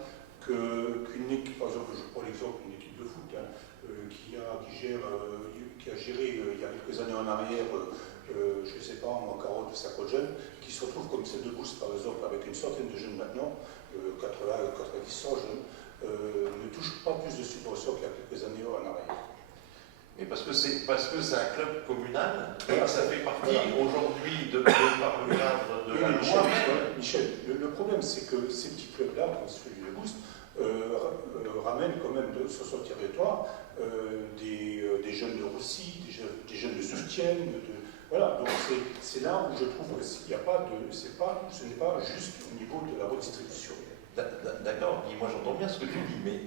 qu'une équipe, par exemple, je prends l'exemple d'une équipe de foot hein, qui a géré il y a quelques années en arrière, je ne sais pas, en 40 ou 50 jeunes, qui se retrouvent comme celle de Boost, par exemple, avec une centaine de jeunes maintenant, 80, 90, 100 jeunes, ne touchent pas plus de subventions qu'il y a quelques années en arrière. Mais parce que c'est un club communal, et ça fait partie aujourd'hui par le cadre de la loi. Michel, le problème c'est que ces petits clubs-là, comme celui de Boost, ramènent quand même sur son territoire des jeunes de Russie, des jeunes de Soutienne, voilà, donc c'est là où je trouve que ce n'est pas juste au niveau de la redistribution. D'accord, moi j'entends bien ce que tu dis, mais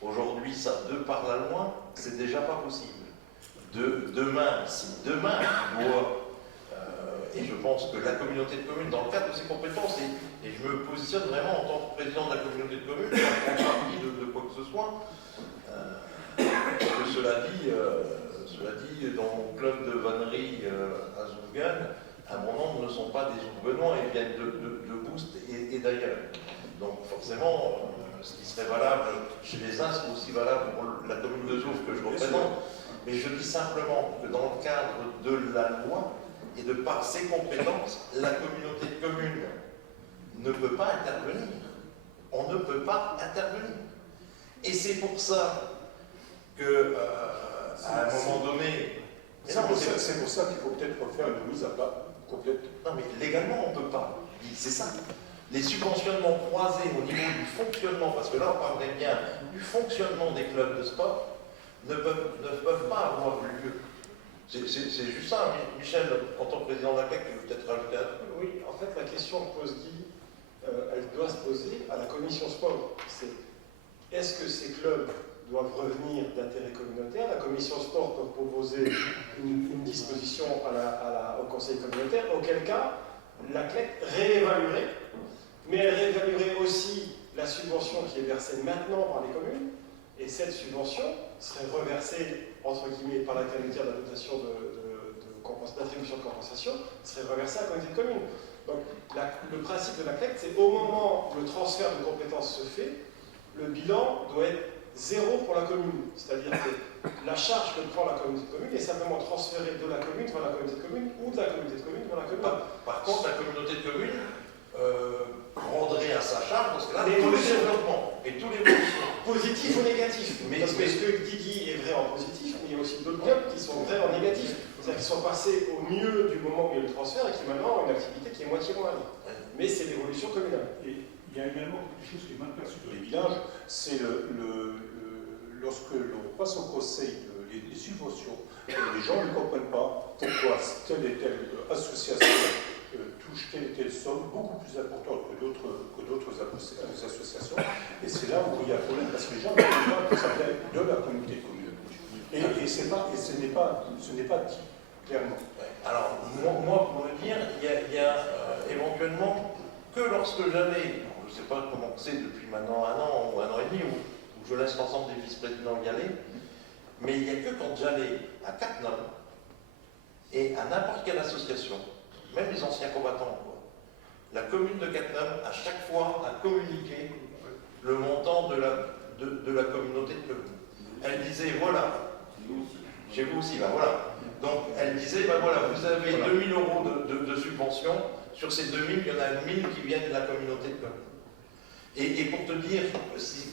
aujourd'hui, ça, de par la loi, c'est déjà pas possible. Demain, il doit, et je pense que la communauté de communes, dans le cadre de ses compétences, et je me positionne vraiment en tant que président de la communauté de communes, sans prendre parti de quoi que ce soit, que cela dit, dans mon club de vannerie à Zourgane, un bon nombre ne sont pas des Zourganois et viennent de Boost et d'ailleurs. Donc forcément, ce qui serait valable chez les uns, c'est aussi valable pour la commune de Zouf que je représente. Mais je dis simplement que dans le cadre de la loi et de par ses compétences, la communauté de communes ne peut pas intervenir. On ne peut pas intervenir. Et c'est pour ça que, à un moment donné... C'est pour ça qu'il faut peut-être refaire une mise à plat complète. Non, mais légalement, on ne peut pas. C'est ça. Les subventionnements croisés au niveau du fonctionnement, parce que là on parlerait bien du fonctionnement des clubs de sport, ne peuvent pas avoir lieu. C'est juste ça, Michel, en tant que président de la CLEC, tu veux peut-être rajouter un truc? Oui, en fait la question que pose Guy, elle doit se poser à la commission sport. C'est est-ce que ces clubs doivent revenir d'intérêt communautaire? La commission sport peut proposer une disposition au conseil communautaire, auquel cas la CLEC réévaluerait. Mais elle réévaluerait aussi la subvention qui est versée maintenant par les communes, et cette subvention serait reversée, entre guillemets, par l'intermédiaire de la dotation d'attribution de compensation, serait reversée à la communauté de communes. Donc le principe de la CLEC, c'est au moment où le transfert de compétences se fait, le bilan doit être zéro pour la commune. C'est-à-dire que la charge que prend la communauté de communes est simplement transférée de la commune vers la communauté de communes ou de la communauté de communes vers la commune. Par contre, la communauté de communes prendrait à sa charge, parce que là, tous les développements et tous les positifs ou négatifs. Parce que ce que dit Guy est vrai en positif, mais il y a aussi d'autres clubs qui sont vrais en négatif. C'est-à-dire qu'ils sont passés au mieux du moment où il y a eu le transfert et qui maintenant ont une activité qui est moitié moindre. Mais c'est l'évolution communale. Et il y a également quelque chose qui est mal perçu dans les villages, c'est lorsque l'on passe au conseil les subventions, les gens ne comprennent pas pourquoi telle et telle association touche telle et telle somme beaucoup plus importante que d'autres associations. Et c'est là où il y a un problème, parce que les gens ne comprennent pas que ça vient de la communauté de communes. Et ce n'est pas dit clairement. Alors, moi, pour le dire, il y a éventuellement que lorsque j'allais, je ne sais pas comment c'est depuis maintenant un an ou un an et demi, où je laisse l'ensemble des vice-présidents y aller, mais il n'y a que quand j'allais à Cattenom et à n'importe quelle association, même les anciens combattants, la commune de Cattenom, à chaque fois, a communiqué le montant de la communauté de communes. Elle disait, voilà, chez vous aussi, ben voilà. Donc, elle disait, ben voilà, vous avez 2000 euros de subvention, sur ces 2000, il y en a 1000 qui viennent de la communauté de communes. Et pour te dire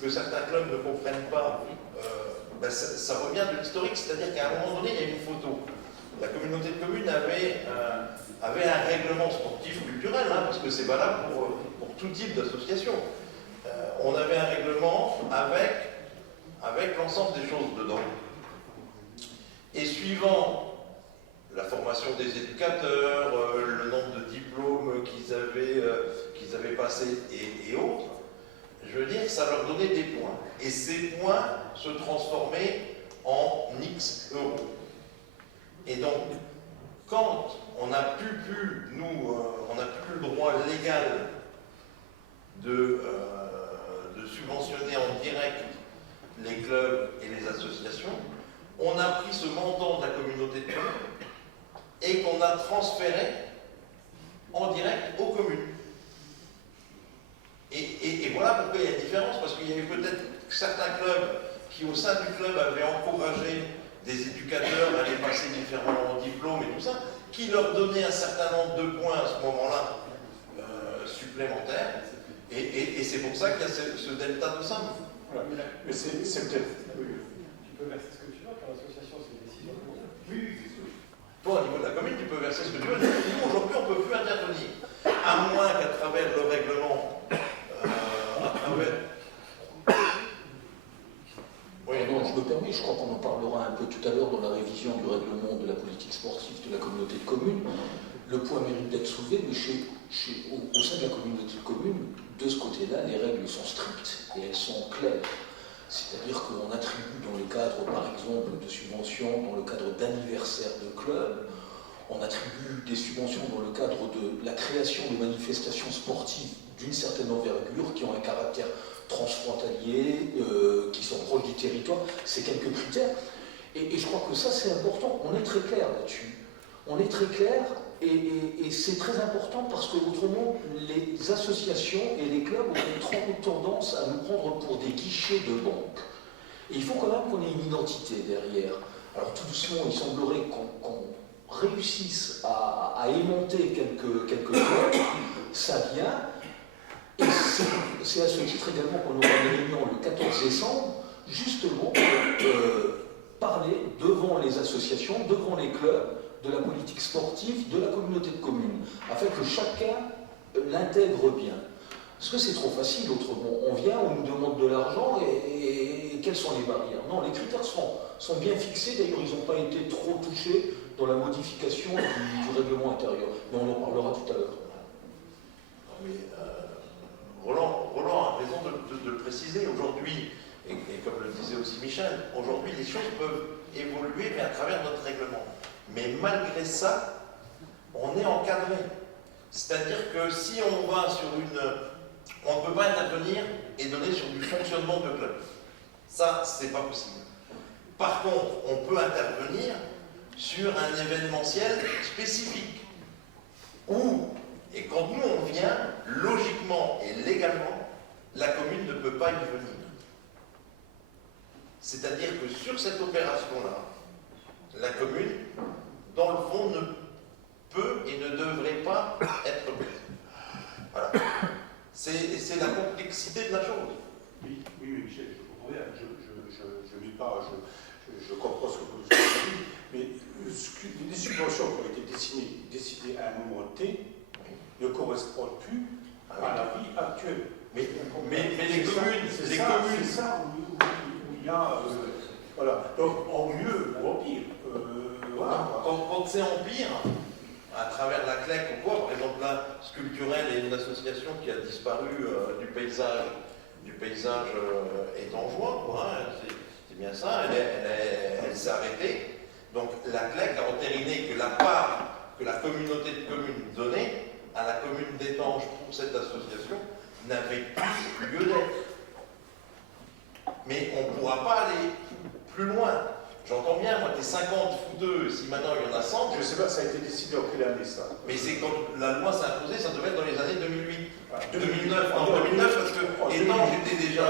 que certains clubs ne comprennent pas, ben ça revient de l'historique, c'est-à-dire qu'à un moment donné, il y a une photo. La communauté de communes avait un règlement sportif culturel, hein, parce que c'est valable pour tout type d'association. On avait un règlement avec l'ensemble des choses dedans. Et suivant la formation des éducateurs, le nombre de diplômes qu'ils avaient passés et autres, je veux dire, ça leur donnait des points. Et ces points se transformaient en X euros. Et donc, quand on n'a plus, on n'a plus le droit légal de subventionner en direct les clubs et les associations, on a pris ce montant de la communauté de communes et qu'on a transféré en direct aux communes. Et voilà pourquoi il y a une différence. différence, parce qu'il y avait peut-être certains clubs qui, au sein du club, avaient encouragé des éducateurs à aller passer différents diplômes et tout ça, qui leur donnaient un certain nombre de points à ce moment-là supplémentaires, et c'est pour ça qu'il y a ce delta de somme. Voilà. Mais c'est peut-être... Tu peux verser ce que tu veux, car l'association, c'est une décision commune. Oui, c'est sûr. Toi, au niveau de la commune, tu peux verser ce que tu veux. Nous, aujourd'hui, on ne peut plus intervenir. À moins qu'à travers le règlement, à travers... Oui, non, je me permets, je crois qu'on en parlera un peu tout à l'heure dans la révision du règlement de la politique sportive de la communauté de communes. Le point mérite d'être soulevé, mais au sein de la communauté de communes, de ce côté-là, les règles sont strictes et elles sont claires. C'est-à-dire qu'on attribue dans le cadre, par exemple, de subventions, dans le cadre d'anniversaires de clubs, on attribue des subventions dans le cadre de la création de manifestations sportives d'une certaine envergure qui ont un caractère transfrontalier, qui sont proches du territoire. C'est quelques critères. Et je crois que ça, c'est important. On est très clair là-dessus. On est très clair et c'est très important parce que autrement, les associations et les clubs ont tendance à nous prendre pour des guichets de banque. Et il faut quand même qu'on ait une identité derrière. Alors tout doucement, il semblerait qu'on réussisse à aimanter quelques clubs, ça vient. Et c'est à ce titre également qu'on aura une réunion le 14 décembre, justement pour parler devant les associations, devant les clubs, de la politique sportive de la communauté de communes, afin que chacun l'intègre bien. Parce que c'est trop facile autrement. On vient, on nous demande de l'argent et quelles sont les barrières? Non, les critères sont bien fixés, d'ailleurs ils n'ont pas été trop touchés dans la modification du règlement intérieur. Mais on en parlera tout à l'heure. Roland a raison de le préciser. Aujourd'hui, et comme le disait aussi Michel, aujourd'hui les choses peuvent évoluer, mais à travers notre règlement. Mais malgré ça, on est encadré. C'est-à-dire que si on va sur une... On ne peut pas intervenir et donner sur du fonctionnement de club. Ça, c'est pas possible. Par contre, on peut intervenir sur un événementiel spécifique. Où, et quand nous on vient, logiquement et légalement, la commune ne peut pas y venir. C'est-à-dire que sur cette opération-là, la commune, dans le fond, ne peut et ne devrait pas être présente. Voilà. C'est la complexité de la chose. Oui, Michel, je comprends bien. Je comprends ce que vous dites, mais les subventions qui ont été décidées à un moment T ne correspondent plus à la vie actuelle. Mais les communes, c'est ça où il y a... voilà. Donc, en mieux ou en pire. Voilà. Quand c'est en pire, à travers la CLEC ou quoi, par exemple là, Sculpturel est une association qui a disparu du paysage étangeois, quoi, hein, c'est bien ça, elle s'est arrêtée. Donc la CLEC a entériné que la part que la communauté de communes donnait à la commune d'Étanges pour cette association n'avait plus lieu d'être. Mais on ne pourra pas aller plus loin. J'entends bien, moi, t'es 50 footeux, si maintenant il y en a 100. Je ne sais pas, ça a été décidé en quelle année ça? Mais c'est quand la loi s'est imposée, ça devait être dans les années 2008. 2009, en 2009, parce que Étanges était déjà...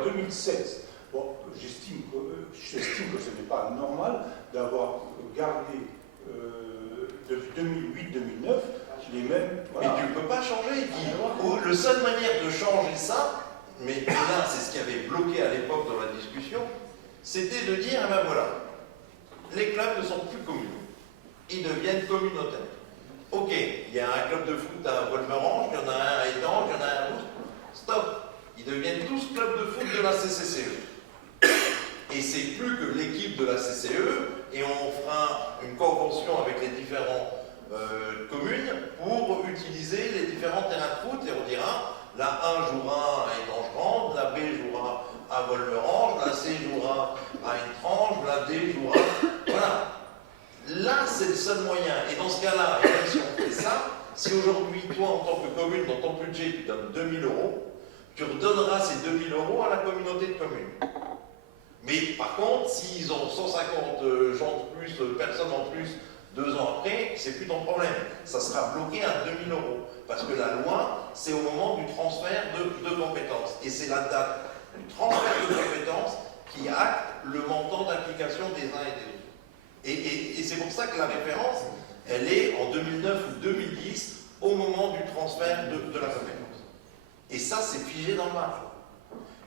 En 2016. Bon, j'estime que ce n'est pas normal d'avoir gardé depuis 2008-2009 les mêmes... Voilà. Mais tu ne peux pas changer. La seule manière de changer ça, mais là, c'est ce qui avait bloqué à l'époque dans la discussion, c'était de dire, ben voilà, les clubs ne sont plus communes. Ils deviennent communautaires. Ok, il y a un club de foot à Volmerange, il y en a un à Étanges, il y en a un à Rousse. Stop. Ils deviennent tous clubs de foot de la CCCE. Et c'est plus que l'équipe de la CCE, et on fera une convention avec les différentes communes pour utiliser les différents terrains de foot, et on dira, la A jouera à Étanges-Grande, la B jouera à Volmerange, la C jouera à Étrange, la D jouera... Voilà. Là, c'est le seul moyen. Et dans ce cas-là, et même si on fait ça, si aujourd'hui, toi, en tant que commune, dans ton budget, tu donnes 2000 €, tu redonneras ces 2000 € à la communauté de communes. Mais par contre, s'ils ont 150 gens de plus, personnes en plus, 2 ans après, c'est plus ton problème. Ça sera bloqué à 2000 €. Parce que la loi, c'est au moment du transfert de compétences. Et c'est la date du transfert de compétences qui acte le montant d'application des uns et des autres. Et c'est pour ça que la référence, elle est en 2009 ou 2010, au moment du transfert de la compétence. Et ça, c'est figé dans le marbre.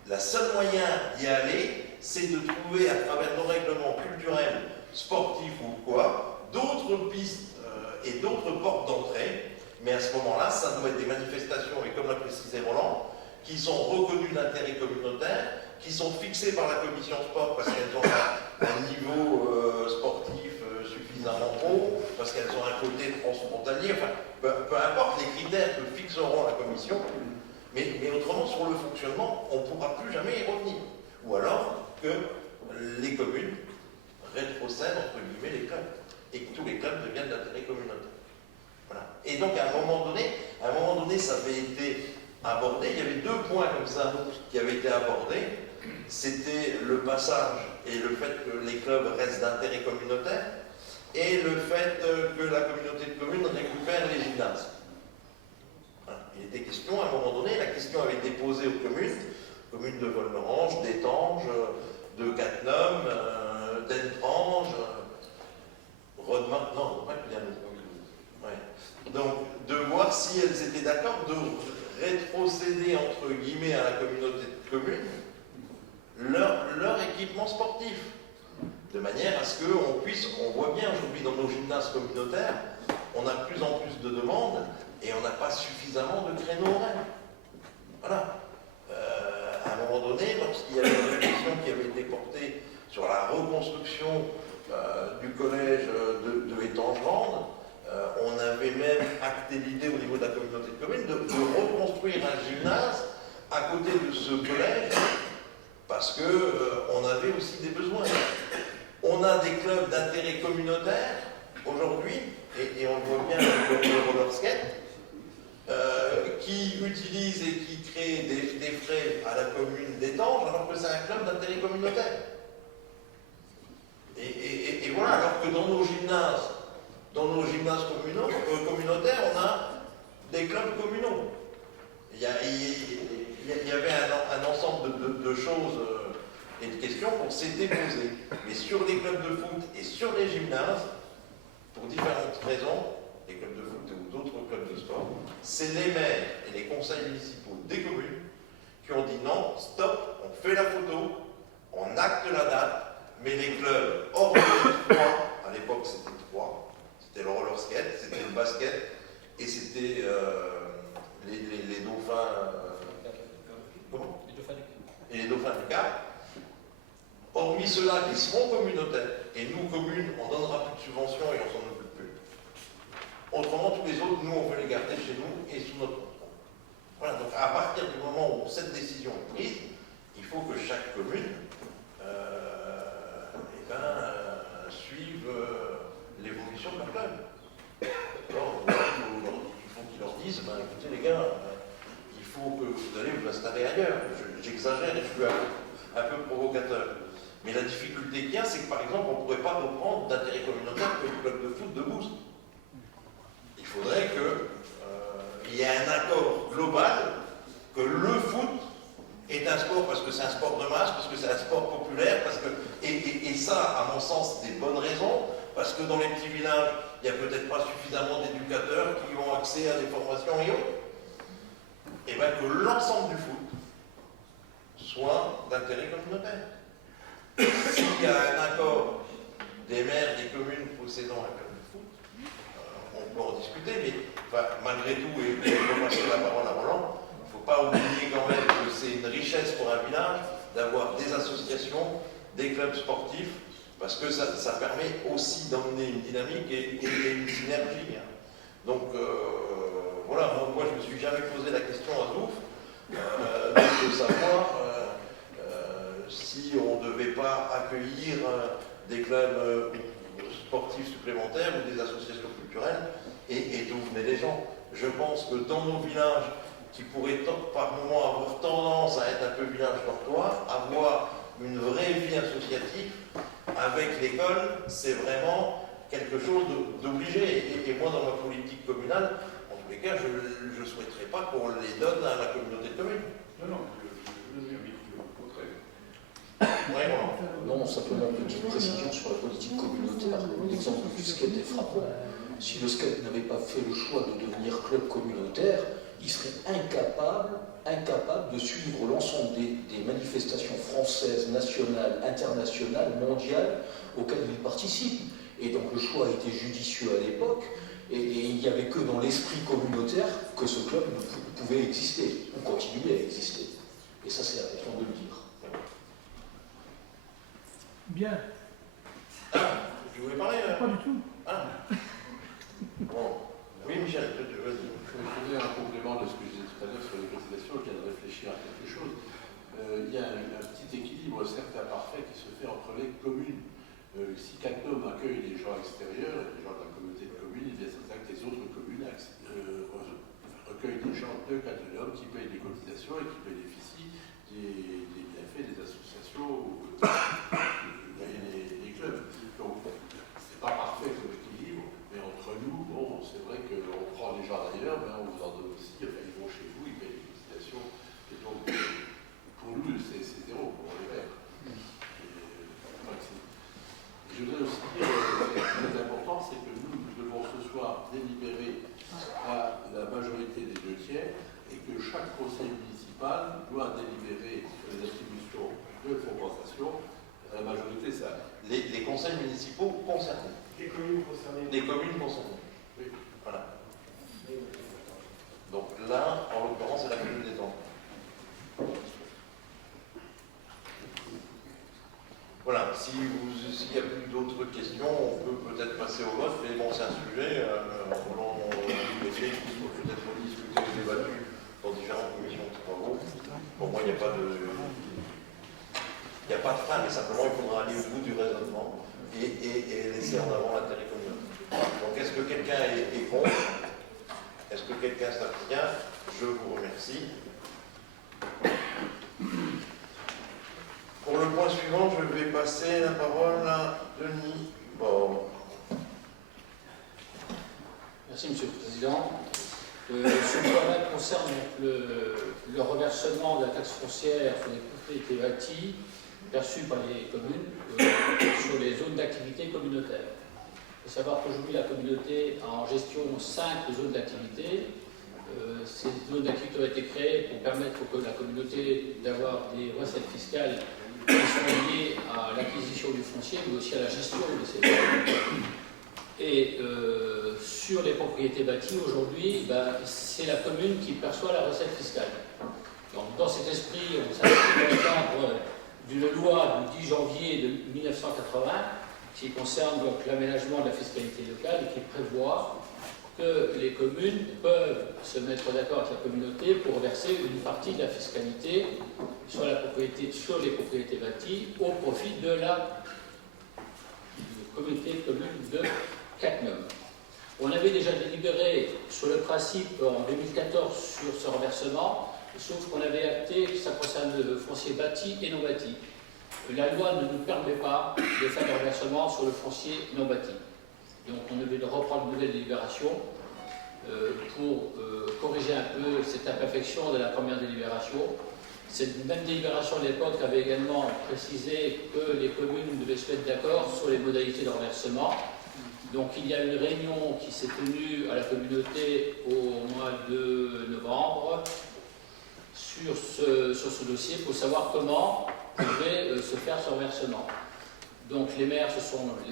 Le seul moyen d'y aller, c'est de trouver à travers nos règlements culturels, sportifs ou quoi, d'autres pistes et d'autres portes d'entrée. Mais à ce moment-là, ça doit être des manifestations, et comme l'a précisé Roland, qui sont reconnues d'intérêt communautaire, qui sont fixées par la commission sport parce qu'elles ont un niveau sportif suffisamment haut, parce qu'elles ont un côté transfrontalier, enfin, peu importe les critères que fixeront la commission, mais autrement, sur le fonctionnement, on ne pourra plus jamais y revenir. Ou alors que les communes rétrocèdent, entre guillemets, les clubs, et que tous les clubs deviennent d'intérêt communautaire. Voilà. Et donc, à un moment donné, ça avait été abordé. Il y avait deux points comme ça qui avaient été abordés. C'était le passage et le fait que les clubs restent d'intérêt communautaire, et le fait que la communauté de communes récupère les gymnases. Voilà. Il était question, à un moment donné, la question avait été posée aux communes de Volmerange, d'Étanges, de Cattenom, d'Entrange, Rodemain, non, pas que bien. Ouais. Donc, de voir si elles étaient d'accord de rétrocéder, entre guillemets, à la communauté de communes leur équipement sportif. De manière à ce qu'on puisse, on voit bien aujourd'hui dans nos gymnases communautaires, on a de plus en plus de demandes et on n'a pas suffisamment de créneaux horaires. Voilà. À un moment donné, lorsqu'il y avait une réflexion qui avait été portée sur la reconstruction du collège de Étangerande, on avait même acté l'idée au niveau de la communauté de communes de reconstruire un gymnase à côté de ce collège parce qu'on avait aussi des besoins. On a des clubs d'intérêt communautaire aujourd'hui, et on le voit bien avec le roller skate, qui utilisent et qui créent des frais à la commune d'Étanges alors que c'est un club d'intérêt communautaire. Et voilà, alors que dans nos gymnases communautaires, on a des clubs communaux. Il y avait un ensemble de choses et de questions qu'on s'était posées. Mais sur les clubs de foot et sur les gymnases, pour différentes raisons, les clubs de foot ou d'autres clubs de sport, c'est les maires et les conseils municipaux des communes qui ont dit non, stop, on fait la photo, on acte la date, mais les clubs hors de 3, à l'époque c'était 3, c'était le roller skate, c'était le basket, et c'était les dauphins... comment ? Et les dauphins du Cap. Hormis ceux-là qui seront communautaires, et nous, communes, on ne donnera plus de subventions et on s'en occupe plus. Autrement, tous les autres, nous, on veut les garder chez nous et sous notre contrôle. Voilà, donc à partir du moment où cette décision est prise, il faut que chaque commune suive l'évolution de leur club. Alors, il faut qu'ils leur disent, écoutez les gars, il faut que vous allez vous installer ailleurs. J'exagère et je suis un peu provocateur. Mais la difficulté qu'il y a, c'est que par exemple, on ne pourrait pas reprendre d'intérêt communautaire que le club de foot de Boust. Il faudrait qu'il y ait un accord global que le foot est un sport parce que c'est un sport de masse, parce que c'est un sport populaire, parce que et ça, à mon sens, des bonnes raisons, parce que dans les petits villages, il n'y a peut-être pas suffisamment d'éducateurs qui ont accès à des formations et autres. Et bien que l'ensemble du foot soit d'intérêt communautaire. S'il y a un accord des maires des communes possédant un club de foot, on peut en discuter, mais malgré tout, et je vais passer la parole à Roland, il ne faut pas oublier quand même que c'est une richesse pour un village d'avoir des associations, des clubs sportifs, parce que ça permet aussi d'emmener une dynamique et une synergie. Donc voilà, moi je ne me suis jamais posé la question à Zouf de savoir si on ne devait pas accueillir des clubs sportifs supplémentaires ou des associations culturelles et d'où venaient les gens. Je pense que dans nos villages, qui pourraient par moment avoir tendance à être un peu village dortoir, avoir une vraie vie associative avec l'école, c'est vraiment quelque chose d'obligé. Et moi, dans ma politique communale, tous les cas, je ne souhaiterais pas qu'on les donne à la communauté de communes. Non, au contraire. Non, simplement une petite précision sur la politique communautaire. L'exemple du skate est frappant. Si le skate n'avait pas fait le choix de devenir club communautaire, il serait incapable de suivre l'ensemble des manifestations françaises, nationales, internationales, mondiales auxquelles il participe. Et donc le choix a été judicieux à l'époque, et il n'y avait que dans l'esprit communautaire que ce club pouvait exister, ou continuer à exister. Et ça, c'est important de le dire. Bien. Ah, je voulais parler Pas du tout. Ah. Bon. Oui, Michel, vas-y. Je voudrais un complément de ce que je disais tout à l'heure sur les cotisations, qui a de réfléchir à quelque chose. Il y a un petit équilibre, certes imparfait, qui se fait entre les communes. Si Catnum accueille des gens extérieurs, des gens de la communauté de communes, il est certain que les autres communes recueillent des gens de Catnum qui payent des cotisations et qui bénéficient des bienfaits des associations et des clubs. Donc, c'est pas parfait comme équilibre, mais entre nous, bon, c'est vrai qu'on prend les gens d'ailleurs, mais on vous en donne aussi, enfin, ils vont chez vous, ils payent des cotisations, et donc, pour nous, c'est zéro, pour les verts. Je voudrais aussi dire, ce qui est très important, c'est que nous devons ce soir délibérer à la majorité des 2/3 et que chaque conseil municipal doit délibérer sur les attributions de compensation. La majorité, ça. Les conseils municipaux concernés. Les communes concernées. Les communes concernées. Oui. Voilà. Donc là, en l'occurrence, c'est la commune des Andes. Voilà, s'il n'y a plus d'autres questions, on peut peut-être passer au vote, mais bon, c'est un sujet, on qui soit peut-être rediscuté ou débattu dans différentes commissions de travaux. Pour moi, il n'y a pas de fin, mais simplement, il faudra aller au bout du raisonnement et laisser en avant l'intérêt communautaire. Donc, est-ce que quelqu'un est contre? Est-ce que quelqu'un s'abstient? Je vous remercie. Pour le point suivant, je vais passer la parole à Denis Bord. Merci, Monsieur le Président. Ce point-là concerne le reversement de la taxe foncière sur les propriétés bâties perçues par les communes sur les zones d'activité communautaire. Il faut savoir qu'aujourd'hui, la communauté a en gestion 5 zones d'activité. Ces zones d'activité ont été créées pour permettre à la communauté d'avoir des recettes fiscales qui sont liées à l'acquisition du foncier, mais aussi à la gestion de ces zones. Et sur les propriétés bâties, aujourd'hui, c'est la commune qui perçoit la recette fiscale. Donc, dans cet esprit, on s'inscrit dans le cadre d'une loi du 10 janvier de 1980 qui concerne donc l'aménagement de la fiscalité locale et qui prévoit que les communes peuvent se mettre d'accord avec la communauté pour verser une partie de la fiscalité sur les propriétés bâties au profit de la communauté de communes de Catnum. On avait déjà délibéré sur le principe en 2014 sur ce reversement, sauf qu'on avait acté que ça concerne le foncier bâti et non bâti. La loi ne nous permet pas de faire des reversements sur le foncier non bâti. Donc on devait reprendre une nouvelle délibération pour corriger un peu cette imperfection de la première délibération. Cette même délibération de l'époque avait également précisé que les communes devaient se mettre d'accord sur les modalités de reversement. Donc il y a une réunion qui s'est tenue à la communauté au mois de novembre sur ce dossier pour savoir comment devait se faire ce reversement. Donc les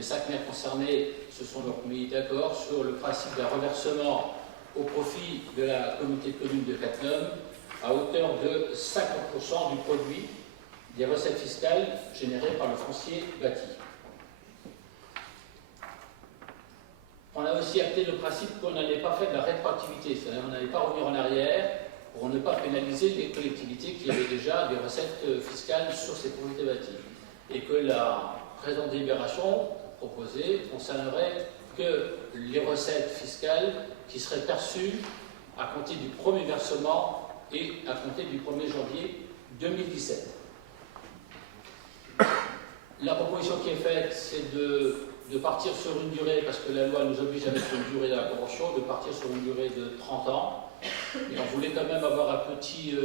5 maires concernés se sont donc mis d'accord sur le principe d'un reversement au profit de la communauté de communes de Catnum à hauteur de 50% du produit des recettes fiscales générées par le foncier bâti. On a aussi acté le principe qu'on n'allait pas faire de la rétroactivité, c'est-à-dire qu'on n'allait pas revenir en arrière pour ne pas pénaliser les collectivités qui avaient déjà des recettes fiscales sur ces propriétés bâties. Et que la présente délibération proposée concernerait que les recettes fiscales qui seraient perçues à compter du premier versement et à compter du 1er janvier 2017. La proposition qui est faite, c'est de de partir sur une durée, parce que la loi nous oblige à mettre une durée de la convention, de partir sur une durée de 30 ans. Et on voulait quand même avoir un petit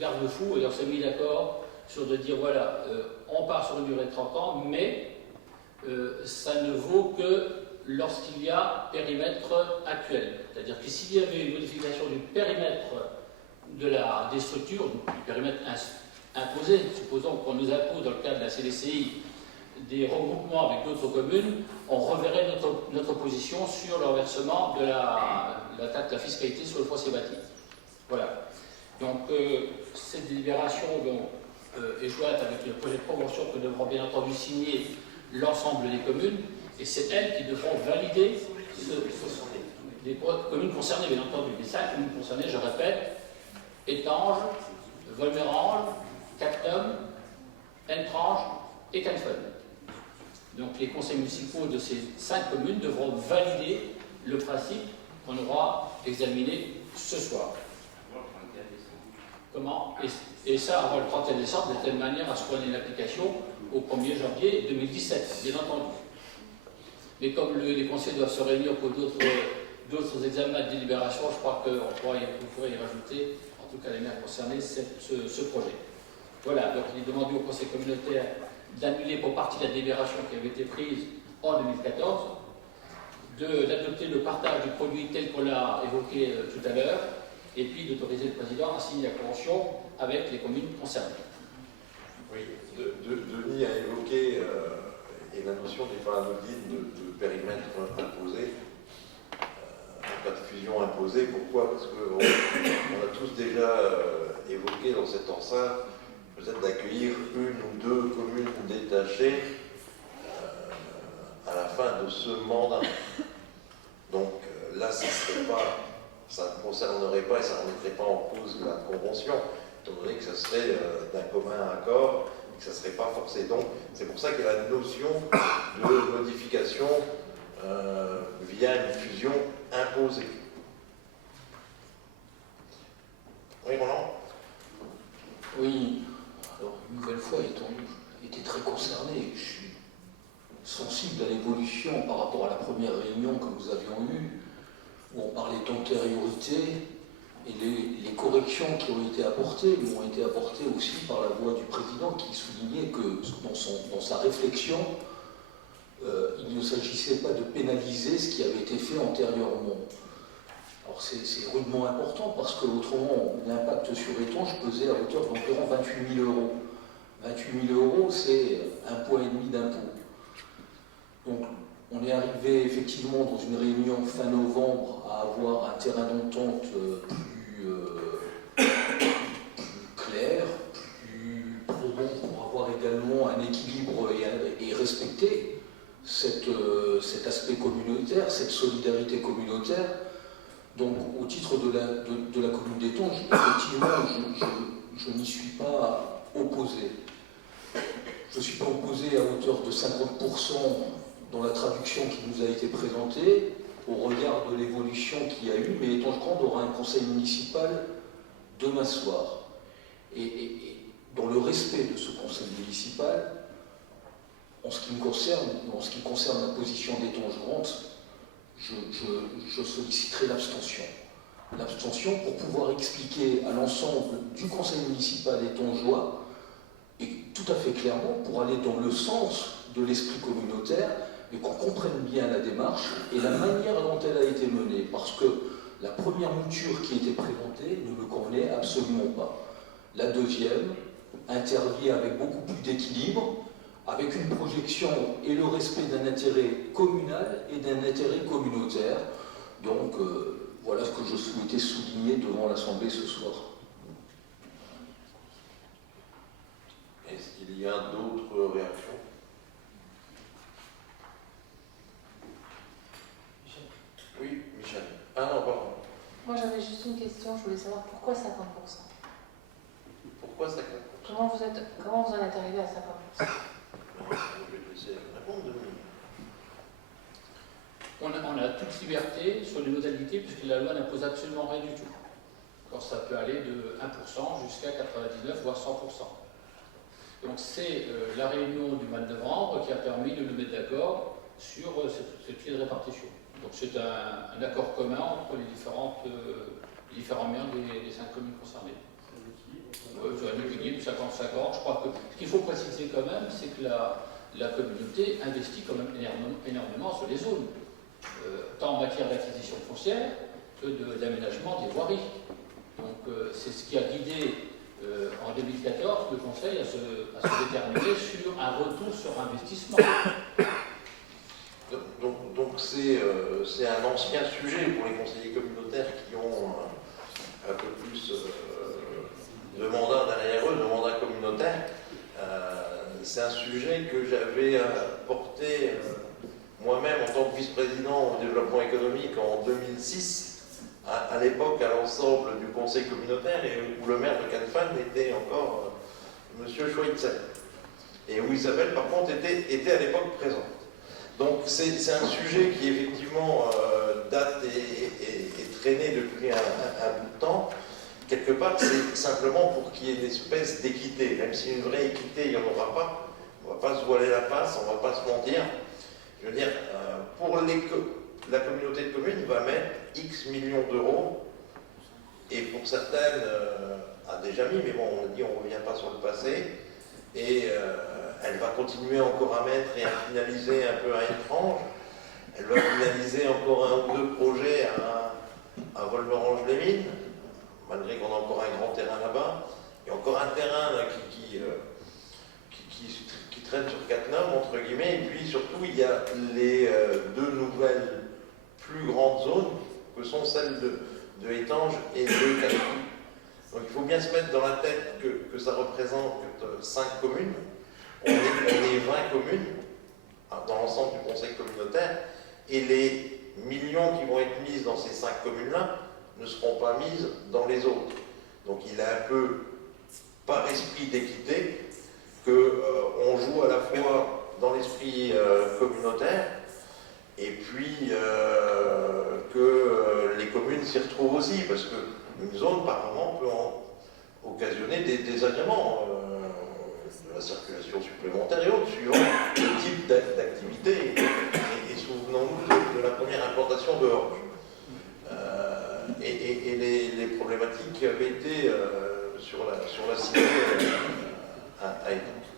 garde-fou, et on s'est mis d'accord sur de dire, voilà, on part sur une durée de 30 ans, mais ça ne vaut que lorsqu'il y a périmètre actuel. C'est-à-dire que s'il y avait une modification du périmètre des structures, du périmètre imposé, supposons qu'on nous impose dans le cadre de la CDCI des regroupements avec d'autres communes, on reverrait notre position sur le reversement de la taxe de la fiscalité sur le foncier bâti. Voilà. Donc cette délibération est jointe avec le projet de convention que devront bien entendu signer l'ensemble des communes, et c'est elles qui devront valider les communes concernées, bien entendu. Les 5 communes concernées, je répète, Étanges, Volmerange, Cactum, Entrange et Canfon. Donc les conseils municipaux de ces 5 communes devront valider le principe qu'on aura examiné ce soir. Comment? Et ça avant le 31 décembre, de telle manière à ce qu'on ait une application au 1er janvier 2017, bien entendu. Mais comme les conseils doivent se réunir pour d'autres examens de délibération, je crois qu'on pourrait y rajouter, en tout cas les maires concernés, ce projet. Voilà, donc il est demandé au conseil communautaire d'annuler pour partie la délibération qui avait été prise en 2014, d'adopter le partage du produit tel qu'on l'a évoqué tout à l'heure, et puis d'autoriser le président à signer la convention avec les communes concernées. Oui, Denis a évoqué et la notion des paranodines de périmètre imposé, en cas de fusion imposée. Pourquoi? Parce qu'on a tous déjà évoqué dans cette enceinte peut-être d'accueillir une ou 2 communes détachées à la fin de ce mandat. Donc là, ça ne concernerait pas et ça ne remettrait pas en cause la convention, étant donné que ça serait d'un commun accord et que ça ne serait pas forcé. Donc c'est pour ça qu'il y a la notion de modification via une fusion imposée. Oui, Roland? Oui, alors une nouvelle fois, étant été très concerné, je suis sensible à l'évolution par rapport à la première réunion que nous avions eue, où on parlait d'antériorité, et les corrections qui ont été apportées m'ont été apportées aussi par la voix du président qui soulignait que dans sa réflexion, il ne s'agissait pas de pénaliser ce qui avait été fait antérieurement. Alors c'est rudement important parce que autrement l'impact sur Étanges pesait à hauteur d'environ 28 000 euros. 28 000 euros, c'est 1,5 point d'impôt. Donc on est arrivé effectivement dans une réunion fin novembre à avoir un terrain d'entente plus clair, plus probant pour avoir également un équilibre et respecter cet aspect communautaire, cette solidarité communautaire. Donc, au titre de la commune d'Étanges, effectivement, je n'y suis pas opposé. Je ne suis pas opposé à hauteur de 50% dans la traduction qui nous a été présentée, au regard de l'évolution qu'il y a eu, mais Étanges Grande aura un conseil municipal demain soir. Et dans le respect de ce conseil municipal, en ce qui me concerne, en ce qui concerne la position d'Étanges Grande, je solliciterai l'abstention. L'abstention pour pouvoir expliquer à l'ensemble du conseil municipal étangeois, et tout à fait clairement pour aller dans le sens de l'esprit communautaire, mais qu'on comprenne bien la démarche et la manière dont elle a été menée, parce que la première mouture qui était présentée ne me convenait absolument pas. La deuxième intervient avec beaucoup plus d'équilibre, avec une projection et le respect d'un intérêt communal et d'un intérêt communautaire. Donc voilà ce que je souhaitais souligner devant l'Assemblée ce soir. Est-ce qu'il y a d'autres réactions? Oui, Michel. Ah non, pardon. Moi j'avais juste une question, je voulais savoir pourquoi 50%? Pourquoi 50%? Comment vous en êtes arrivé à 50%? On a toute liberté sur les modalités puisque la loi n'impose absolument rien du tout. Alors ça peut aller de 1% jusqu'à 99 voire 100%. Donc c'est la réunion du mois de novembre qui a permis de nous mettre d'accord sur cette clé de répartition. Donc c'est un accord commun entre les différents membres des 5 communes concernées. C'est un équilibre 50-50. Je crois que ce qu'il faut préciser quand même, c'est que la communauté investit quand même énormément sur les zones, tant en matière d'acquisition foncière que d'aménagement des voiries. Donc c'est ce qui a guidé en 2014 le Conseil à se déterminer sur un retour sur investissement. Donc c'est un ancien sujet pour les conseillers communautaires qui ont un peu plus de mandat derrière eux, de mandat communautaire. C'est un sujet que j'avais porté moi-même en tant que vice-président au développement économique en 2006, à l'époque à l'ensemble du conseil communautaire, et où le maire de Canfin était encore M. Schweitzer. Et où Isabelle, par contre, était à l'époque présente. Donc c'est un sujet qui effectivement date et traîné depuis un bout de temps. Quelque part, c'est simplement pour qu'il y ait une espèce d'équité. Même si une vraie équité, il n'y en aura pas, on ne va pas se voiler la face, on ne va pas se mentir. Je veux dire, pour la communauté de communes va mettre X millions d'euros, et pour certaines a déjà mis, mais bon, on a dit on ne revient pas sur le passé, et elle va continuer encore à mettre et à finaliser un peu à étrange. Elle va finaliser encore un ou deux projets à Volmerange-les-Mines, malgré qu'on a encore un grand terrain là-bas. Il y a encore un terrain là, qui traîne sur Cattenom, entre guillemets, et puis surtout il y a les deux nouvelles plus grandes zones que sont celles de Étanges et de Cattenom. Donc il faut bien se mettre dans la tête que ça représente 5 communes. On est 20 communes dans l'ensemble du conseil communautaire, et les millions qui vont être mises dans ces 5 communes-là ne seront pas mises dans les autres. Donc il est un peu par esprit d'équité qu'on joue à la fois dans l'esprit communautaire, et puis que les communes s'y retrouvent aussi, parce qu'une zone par moment peut occasionner des désagréments, de la circulation supplémentaire et autres, suivant le type d'activité. Et souvenons-nous de la première implantation de Orge. Et les problématiques qui avaient été sur la cité à Étanges.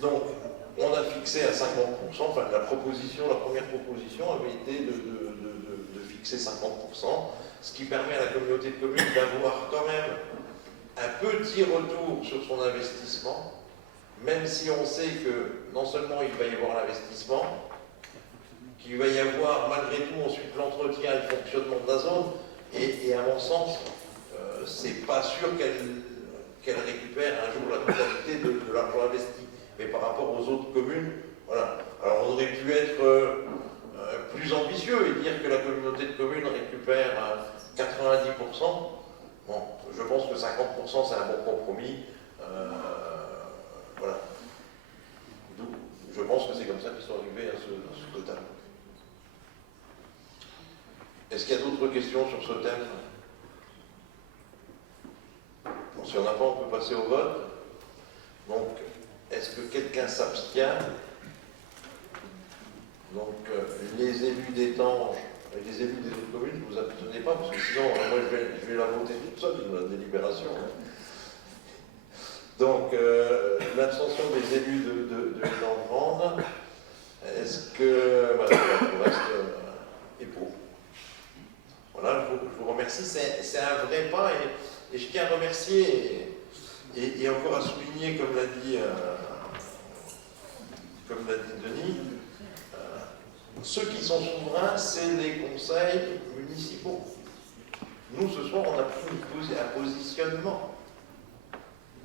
Donc, on a fixé à 50%, enfin la première proposition avait été de fixer 50%, ce qui permet à la communauté de communes d'avoir quand même un petit retour sur son investissement, même si on sait que non seulement il va y avoir l'investissement, qu'il va y avoir malgré tout ensuite l'entretien et le fonctionnement de la zone, et à mon sens, c'est pas sûr qu'elle récupère un jour la totalité de l'argent investi. Mais par rapport aux autres communes, voilà. Alors on aurait pu être plus ambitieux et dire que la communauté de communes récupère 90%. Bon, je pense que 50% c'est un bon compromis. Voilà. Donc, je pense que c'est comme ça qu'ils sont arrivés à ce total. Est-ce qu'il y a d'autres questions sur ce thème? Bon, si on n'a pas, on peut passer au vote. Donc, est-ce que quelqu'un s'abstient? Donc, les élus d'Étanges et les élus des autres communes, vous abstenez pas, parce que sinon, moi, je vais la voter toute seule dans la délibération. Donc, l'abstention des élus de Étanges-Grande, est-ce que... Voilà, le reste est pour. Voilà, je vous remercie. C'est un vrai pas, et je tiens à remercier et encore à souligner, comme l'a dit Denis, ceux qui sont souverains, c'est les conseils municipaux. Nous, ce soir, on a pris un positionnement.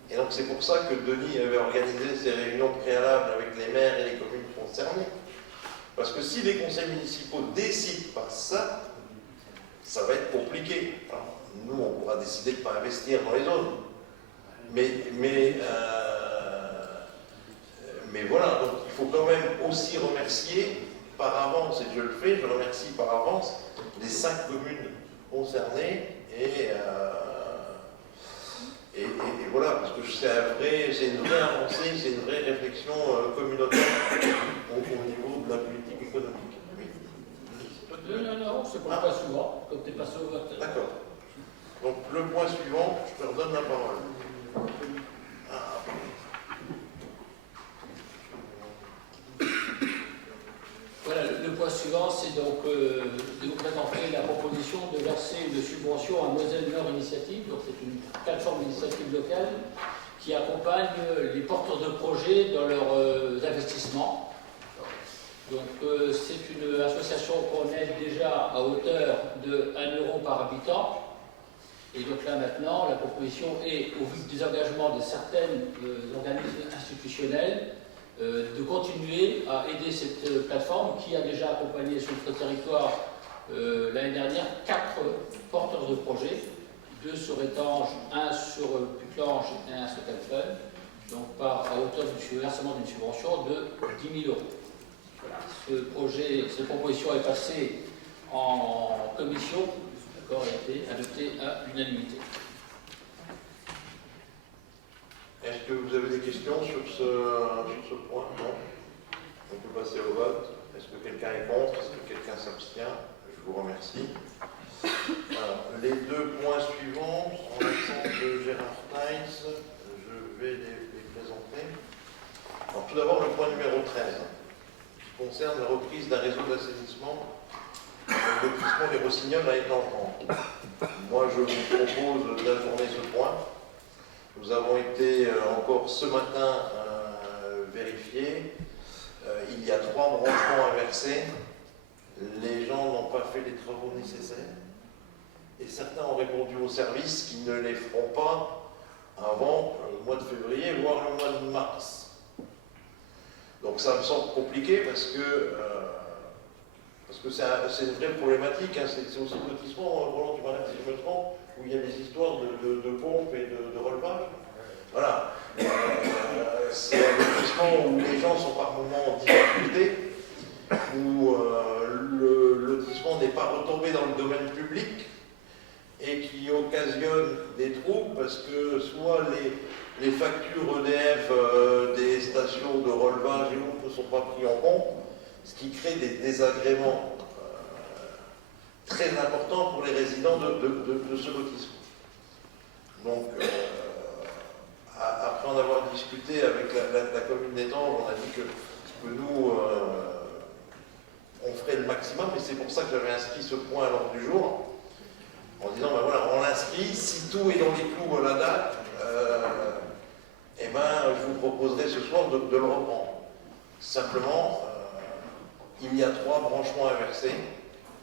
Et donc, c'est pour ça que Denis avait organisé ces réunions préalables avec les maires et les communes concernées. Parce que si les conseils municipaux décident pas ça, ça va être compliqué. Alors, nous, on pourra décider de ne pas investir dans les zones. Mais voilà, donc il faut quand même aussi remercier par avance, et je le fais, je remercie par avance les 5 communes concernées, et voilà, parce que c'est une vraie avancée, c'est une vraie réflexion communautaire au niveau de la politique c'est pour le point suivant, comme tu es passé au vote. D'accord. Donc le point suivant, je te redonne la parole. Voilà, le point suivant, c'est donc de vous présenter la proposition de verser une subvention à Moselle Nord Initiative. Donc c'est une plateforme d'initiative locale qui accompagne les porteurs de projets dans leurs investissements. Donc c'est une association qu'on aide déjà à hauteur de 1 euro par habitant. Et donc là maintenant, la proposition est, au vu des engagements de certains organismes institutionnels, de continuer à aider cette plateforme qui a déjà accompagné sur notre territoire l'année dernière 4 porteurs de projets, 2 sur Étanges, 1 sur Putelange et 1 sur Telfun, donc à hauteur du versement d'une subvention de 10 000 euros. Voilà. Cette proposition est passée en commission, d'accord, a été adoptée à l'unanimité. Est-ce que vous avez des questions sur ce point? Non. On peut passer au vote. Est-ce que quelqu'un est contre? Est-ce que quelqu'un s'abstient? Je vous remercie. Alors, les 2 points suivants, en l'absence de Gérard Taïs, je vais les présenter. Alors, tout d'abord, le point numéro 13, qui concerne la reprise d'un réseau d'assainissement dans le lotissement des Rossignols à Étanges. Moi, je vous propose d'informer ce point. Nous avons été encore ce matin vérifiés. Il y a 3 branchements inversés. Les gens n'ont pas fait les travaux nécessaires. Et certains ont répondu au service qu'ils ne les feront pas avant le mois de février, voire le mois de mars. Donc ça me semble compliqué parce que c'est une vraie problématique. Hein. C'est aussi le lotissement, Roland, tu m'arrêtes si je me trompe, où il y a des histoires de pompes et de relevage. Voilà. C'est un lotissement où les gens sont par moments en difficulté, où le lotissement n'est pas retombé dans le domaine public et qui occasionne des troubles parce que soit les factures EDF des stations de relevage et autres ne sont pas pris en compte, ce qui crée des désagréments très importants pour les résidents de ce lotissement. Donc, après en avoir discuté avec la commune d'Étanges, on a dit que nous, on ferait le maximum, et c'est pour ça que j'avais inscrit ce point à l'ordre du jour, en disant, ben voilà, on l'inscrit, si tout est dans les clous à la date, eh ben, je vous proposerai ce soir de le reprendre. Simplement, il y a 3 branchements inversés,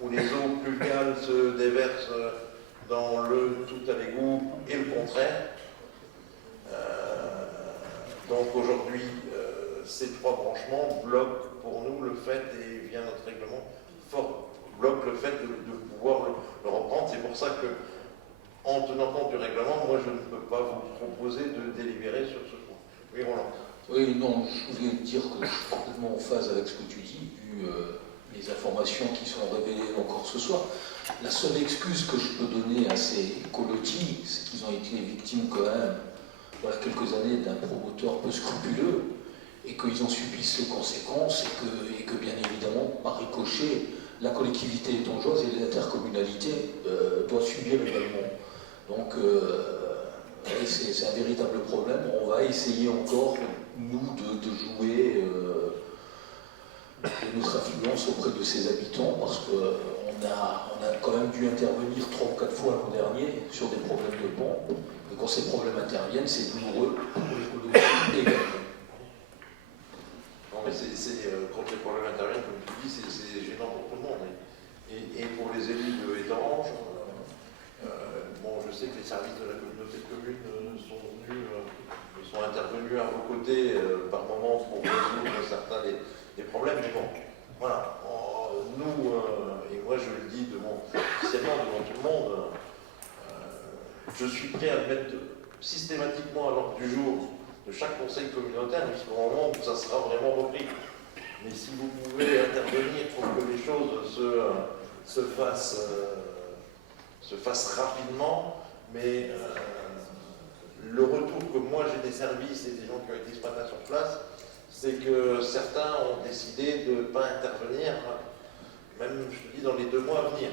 où les eaux pluviales se déversent dans le tout à l'égout et le contraire. Donc aujourd'hui, ces 3 branchements bloquent pour nous le fait, et via notre règlement, bloquent le fait de pouvoir le reprendre. C'est pour ça que, en tenant compte du règlement, moi je ne peux pas vous proposer de délibérer sur ce point. Oui, Roland. Oui, non, je voulais dire que je suis complètement en phase avec ce que tu dis, vu les informations qui sont révélées encore ce soir. La seule excuse que je peux donner à ces colotis, c'est qu'ils ont été victimes quand même, voilà, quelques années d'un promoteur peu scrupuleux, et qu'ils en subissent les conséquences, et que bien évidemment, par ricochet, la collectivité étangeoise et l'intercommunalité doivent subir également. Donc, c'est un véritable problème. On va essayer encore, nous, de jouer de notre influence auprès de ces habitants, parce qu'on a quand même dû intervenir 3 ou 4 fois l'an dernier sur des problèmes de pont. Et quand ces problèmes interviennent, c'est douloureux pour l'écologie également. Non, mais quand les problèmes interviennent, comme tu dis, c'est gênant pour tout le monde. Et pour les élus de Étanges, bon, je sais que les services de la communauté de communes sont intervenus à vos côtés par moments pour résoudre certains des problèmes, mais bon, voilà. Nous, et moi je le dis officiellement devant tout le monde, je suis prêt à le mettre systématiquement à l'ordre du jour de chaque conseil communautaire jusqu'au moment où ça sera vraiment repris. Mais si vous pouvez intervenir pour que les choses se fassent rapidement, mais le retour que moi j'ai des services et des gens qui ont été ce matin sur place, c'est que certains ont décidé de ne pas intervenir même, je te dis, dans les 2 mois à venir.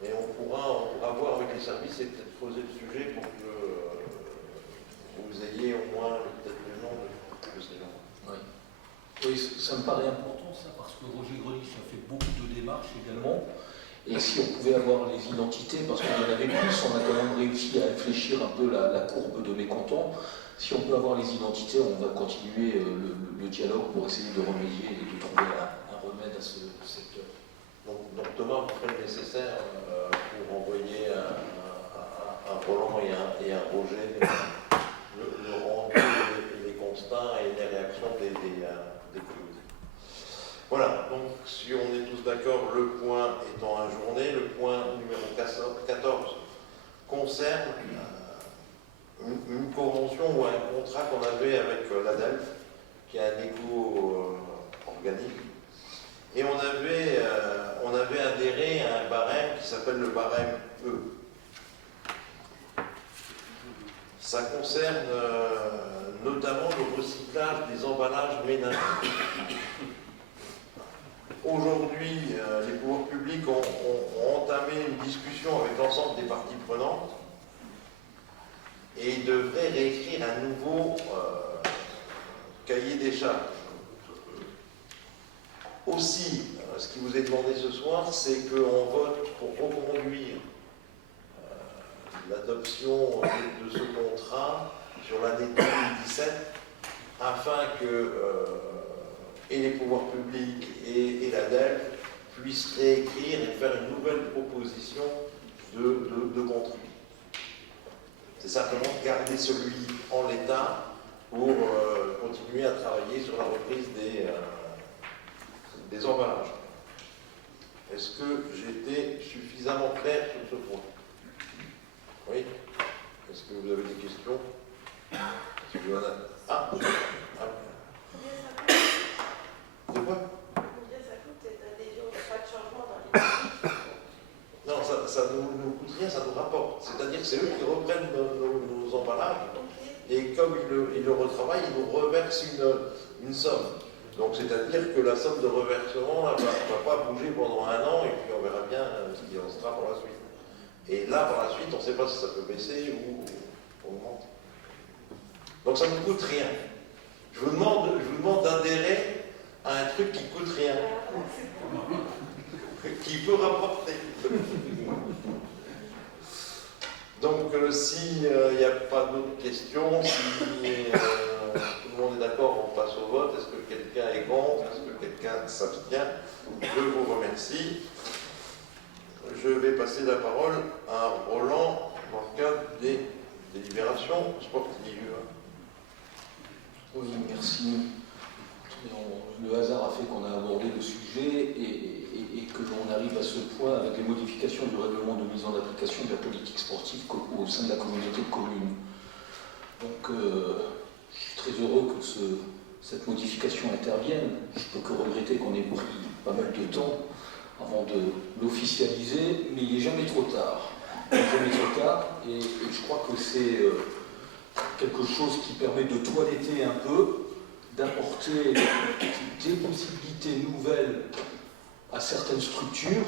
Et on pourra voir avec les services et peut-être poser le sujet pour que vous ayez au moins peut-être le nom de ces gens. Oui. Oui, ça me paraît important ça, parce que Roger Grelich a fait beaucoup de démarches également. Et si on pouvait avoir les identités, parce qu'il y en avait plus, on a quand même réussi à infléchir un peu la courbe de mécontents. Si on peut avoir les identités, on va continuer le dialogue pour essayer de remédier et de trouver un remède à ce secteur. Donc Thomas, vous ferez le nécessaire pour envoyer un Roland et un Roger le rendu et les constats et les réactions des communautés. Voilà, donc si on est tous d'accord, le point étant ajourné, le point numéro 14 concerne une convention ou un contrat qu'on avait avec l'ADELF, qui est un éco organique. Et on avait adhéré à un barème qui s'appelle le barème E. Ça concerne notamment le recyclage des emballages ménagers. Aujourd'hui, les pouvoirs publics ont entamé une discussion avec l'ensemble des parties prenantes et ils devraient réécrire un nouveau cahier des charges. Aussi, ce qui vous est demandé ce soir, c'est qu'on vote pour reconduire l'adoption de ce contrat sur l'année 2017 afin que et les pouvoirs publics et l'ADELF puissent réécrire et faire une nouvelle proposition de contrat. C'est simplement garder celui en l'état pour continuer à travailler sur la reprise des emballages. Est-ce que j'étais suffisamment clair sur ce point? Oui? Est-ce que vous avez des questions? Ah, de quoi? Combien ça coûte cette adhésion? Il n'y a pas de changement dans les prix? Non, ça ne nous coûte rien, ça nous rapporte. C'est-à-dire que c'est eux qui reprennent nos emballages et comme ils le retravaillent, ils nous reversent une somme. Donc c'est-à-dire que la somme de reversement ne va pas bouger pendant 1 an et puis on verra bien ce qu'il en sera par la suite. Et là, par la suite, on ne sait pas si ça peut baisser ou augmenter. Donc ça ne nous coûte rien. Je vous demande d'adhérer à un truc qui ne coûte rien, qui peut rapporter. Donc s'il n'y a pas d'autres questions, si tout le monde est d'accord, on passe au vote. Est-ce que quelqu'un est contre? Est-ce que quelqu'un s'abstient? Je vous remercie. Je vais passer la parole à Roland dans le cadre des délibérations sportives. Oui, merci. Le hasard a fait qu'on a abordé le sujet et que l'on arrive à ce point avec les modifications du règlement de mise en application de la politique sportive au sein de la communauté de communes. Donc, je suis très heureux que cette modification intervienne. Je peux que regretter qu'on ait pris pas mal de temps avant de l'officialiser, mais il n'est jamais trop tard. Il n'est jamais trop tard et je crois que c'est quelque chose qui permet de toiletter un peu, d'apporter des possibilités nouvelles à certaines structures,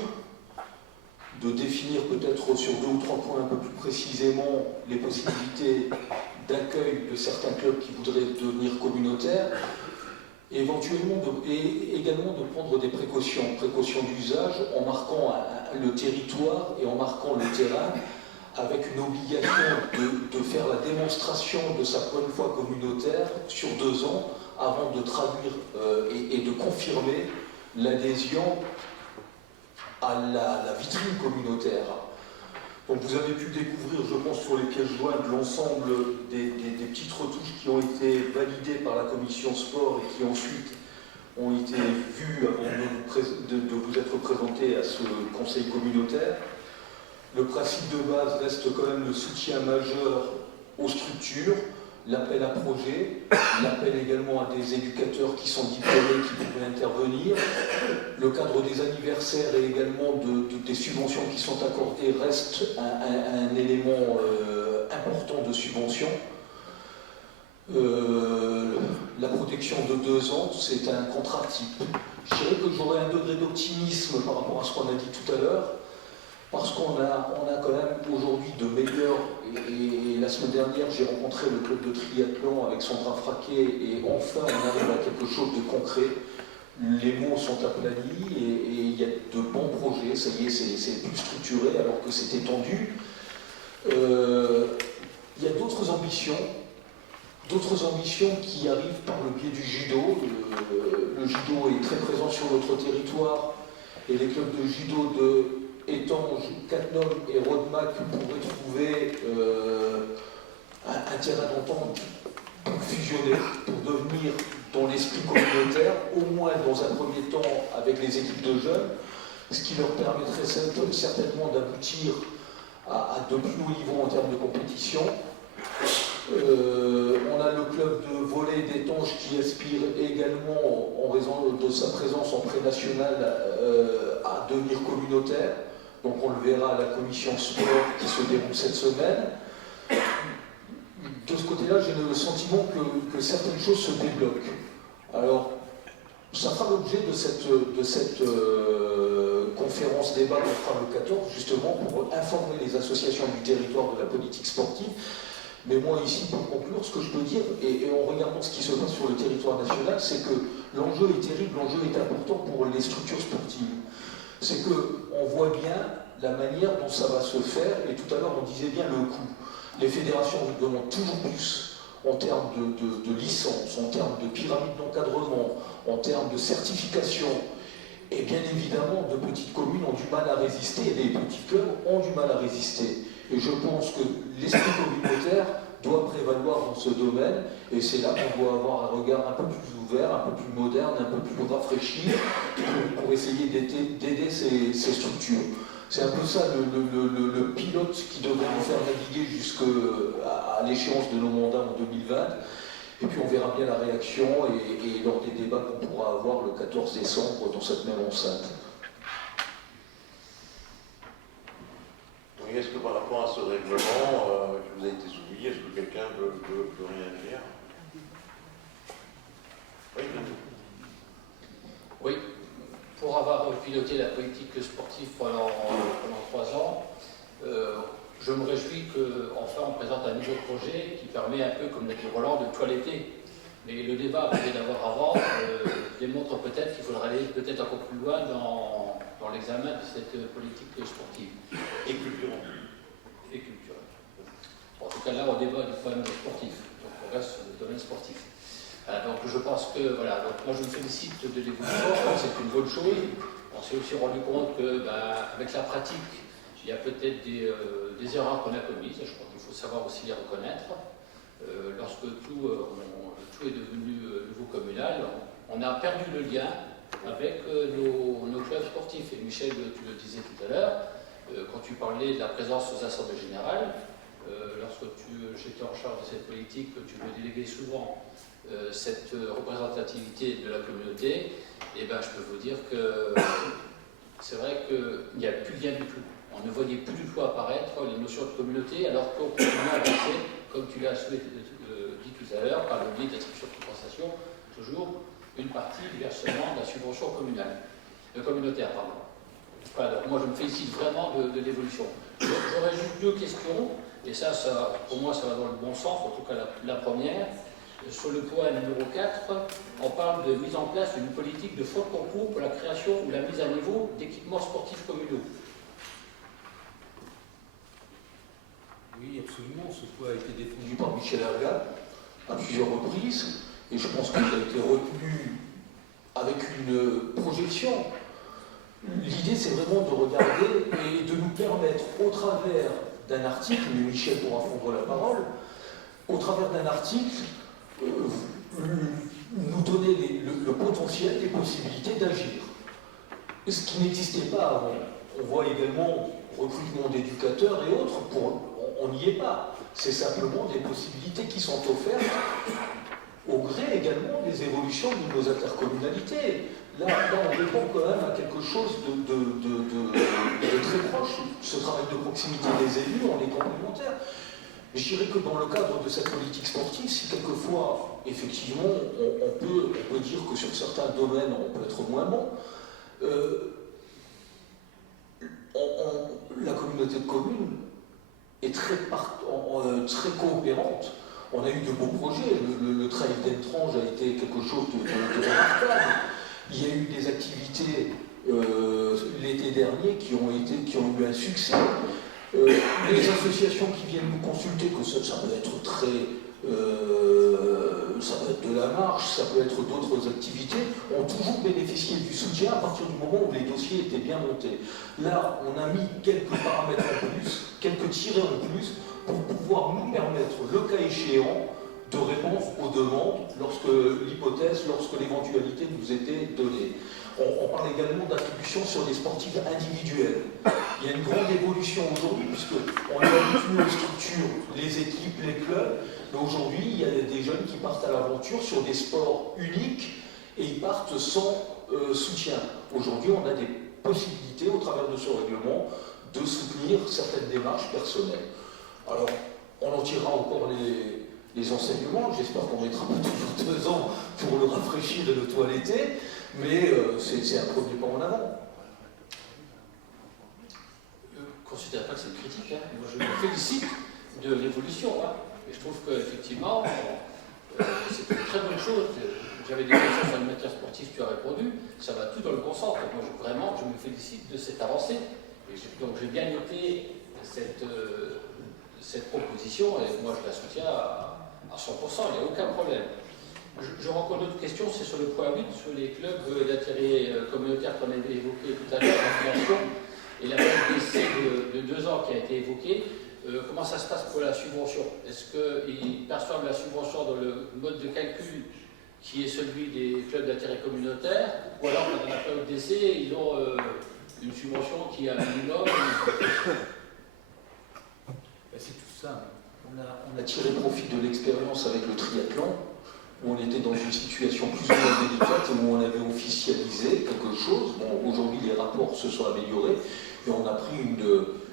de définir peut-être sur 2 ou 3 points un peu plus précisément les possibilités d'accueil de certains clubs qui voudraient devenir communautaires, et éventuellement et également de prendre des précautions d'usage en marquant le territoire et en marquant le terrain, avec une obligation de faire la démonstration de sa bonne foi communautaire sur 2 ans avant de traduire et de confirmer l'adhésion à la vitrine communautaire. Donc vous avez pu découvrir, je pense, sur les pièces jointes l'ensemble des petites retouches qui ont été validées par la commission sport et qui ensuite ont été vues avant de vous être présentées à ce conseil communautaire. Le principe de base reste quand même le soutien majeur aux structures, l'appel à projets, l'appel également à des éducateurs qui sont diplômés, qui pourraient intervenir. Le cadre des anniversaires et également des subventions qui sont accordées reste un élément important de subvention. La protection de 2 ans, c'est un contrat type. Je dirais que j'aurais un degré d'optimisme par rapport à ce qu'on a dit tout à l'heure, parce qu'on a quand même aujourd'hui de meilleurs, et la semaine dernière j'ai rencontré le club de triathlon avec son bras fraqué, et enfin on arrive à quelque chose de concret. Les mots sont aplanis et il y a de bons projets, ça y est, c'est plus structuré alors que c'était tendu. Il y a d'autres ambitions qui arrivent par le biais du judo. Le judo est très présent sur notre territoire et les clubs de judo de Étanges, Cattenom et Rodemack pourraient trouver un terrain d'entente pour fusionner, pour devenir dans l'esprit communautaire, au moins dans un premier temps avec les équipes de jeunes, ce qui leur permettrait certainement d'aboutir à de plus hauts niveaux en termes de compétition. On a le club de volley d'Étanges qui aspire également, en raison de sa présence en pré-national, à devenir communautaire. Donc on le verra à la commission sport qui se déroule cette semaine. De ce côté-là, j'ai le sentiment que certaines choses se débloquent. Alors, ça fera l'objet de cette conférence débat qu'on fera le 14, justement, pour informer les associations du territoire de la politique sportive. Mais moi, ici, pour conclure, ce que je peux dire, et en regardant ce qui se passe sur le territoire national, c'est que l'enjeu est terrible, l'enjeu est important pour les structures sportives. C'est qu'on voit bien la manière dont ça va se faire, et tout à l'heure, on disait bien le coût. Les fédérations demandent toujours plus en termes de licence, en termes de pyramide d'encadrement, en termes de certification. Et bien évidemment, de petites communes ont du mal à résister, et les petits clubs ont du mal à résister. Et je pense que l'esprit communautaire doit prévaloir dans ce domaine, et c'est là qu'on doit avoir un regard un peu plus ouvert, un peu plus moderne, un peu plus rafraîchi, pour essayer d'aider ces structures. C'est un peu ça le pilote qui devrait nous faire naviguer jusqu'à l'échéance de nos mandats en 2020. Et puis on verra bien la réaction et lors des débats qu'on pourra avoir le 14 décembre dans cette même enceinte. Oui, est-ce que par rapport à ce règlement qui vous a été soumis, est-ce que quelqu'un peut réagir? Oui, oui. Pour avoir piloté la politique sportive pendant 3 ans, je me réjouis qu'enfin on présente un nouveau projet qui permet un peu, comme l'a dit Roland, de toiletter. Mais le débat qu'on vient d'avoir avant démontre peut-être qu'il faudra aller peut-être encore plus loin dans l'examen de cette politique sportive. Et culturelle. Et culturelle. En tout cas là, on débat du problème sportif. Donc on reste sur le domaine sportif. Donc je pense que, voilà, donc moi je me félicite de l'évolution, c'est une bonne chose. On s'est aussi rendu compte que, avec la pratique, il y a peut-être des erreurs qu'on a commises, je crois qu'il faut savoir aussi les reconnaître. Lorsque tout est devenu nouveau communal, on a perdu le lien avec nos clubs sportifs. Et Michel, tu le disais tout à l'heure, quand tu parlais de la présence aux assemblées générales, lorsque j'étais en charge de cette politique, tu me déléguais souvent cette représentativité de la communauté, et je peux vous dire que c'est vrai qu'il n'y a plus de lien du tout. On ne voyait plus du tout apparaître les notions de communauté, alors qu'on continue à verser, comme tu l'as dit tout à l'heure, par le biais d'attribution de compensation, toujours une partie du versement de la subvention communautaire. Voilà, donc moi je me félicite vraiment de l'évolution. J'aurais juste 2 questions, et ça, pour moi ça va dans le bon sens, en tout cas la première. Sur le point numéro 4, on parle de mise en place d'une politique de fonds de concours pour la création ou la mise à niveau d'équipements sportifs communaux. Oui, absolument. Ce point a été défendu par Michel Hergat à plusieurs reprises, et je pense qu'il a été retenu avec une projection. L'idée, c'est vraiment de regarder et de nous permettre, au travers d'un article, mais Michel pourra prendre la parole, au travers d'un article, nous donner le potentiel, les possibilités d'agir. Ce qui n'existait pas avant. On voit également recrutement d'éducateurs et autres, on n'y est pas. C'est simplement des possibilités qui sont offertes au gré également des évolutions de nos intercommunalités. Là, on répond quand même à quelque chose de très proche. Ce travail de proximité des élus, on est complémentaires. Je dirais que dans le cadre de cette politique sportive, si quelquefois, effectivement, on peut dire que sur certains domaines, on peut être moins bon, la communauté de communes est très coopérante. On a eu de beaux projets. Le trail d'Entrange a été quelque chose de remarquable. Il y a eu des activités l'été dernier qui ont eu un succès. Les associations qui viennent nous consulter, que ça peut être ça peut être de la marche, ça peut être d'autres activités, ont toujours bénéficié du soutien à partir du moment où les dossiers étaient bien montés. Là, on a mis quelques paramètres en plus, quelques tirets en plus, pour pouvoir nous permettre, le cas échéant, de répondre aux demandes lorsque l'éventualité nous était donnée. On parle également d'attribution sur des sportifs individuels. Il y a une grande évolution aujourd'hui, puisqu'on est habitué aux structures, les équipes, les clubs, mais aujourd'hui, il y a des jeunes qui partent à l'aventure sur des sports uniques et ils partent sans soutien. Aujourd'hui, on a des possibilités, au travers de ce règlement, de soutenir certaines démarches personnelles. Alors, on en tirera encore les enseignements. J'espère qu'on mettra pas toujours 2 ans pour le rafraîchir et le toiletter, mais c'est un premier pas en avant. Je ne considère pas que c'est une critique. Moi, je me félicite de l'évolution. Et je trouve qu'effectivement, c'est une très bonne chose. J'avais des questions sur le matière sportive, tu as répondu. Ça va tout dans le bon sens. Moi, vraiment, je me félicite de cette avancée. Et donc, j'ai bien noté cette proposition et moi, je la soutiens à 100%. Il n'y a aucun problème. Je rencontre d'autres questions, c'est sur le point 8, sur les clubs d'intérêt communautaire qu'on avait évoqué tout à l'heure, l'inflation et la période d'essai de 2 ans qui a été évoquée. Comment ça se passe pour la subvention? Est-ce qu'ils perçoivent la subvention dans le mode de calcul qui est celui des clubs d'intérêt communautaire, ou alors pendant la période d'essai, ils ont une subvention qui est un minimum? C'est tout simple. On a tiré profit de l'expérience avec le triathlon, où on était dans une situation plus ou moins délicate, où on avait officialisé quelque chose. Bon, aujourd'hui, les rapports se sont améliorés, et on a pris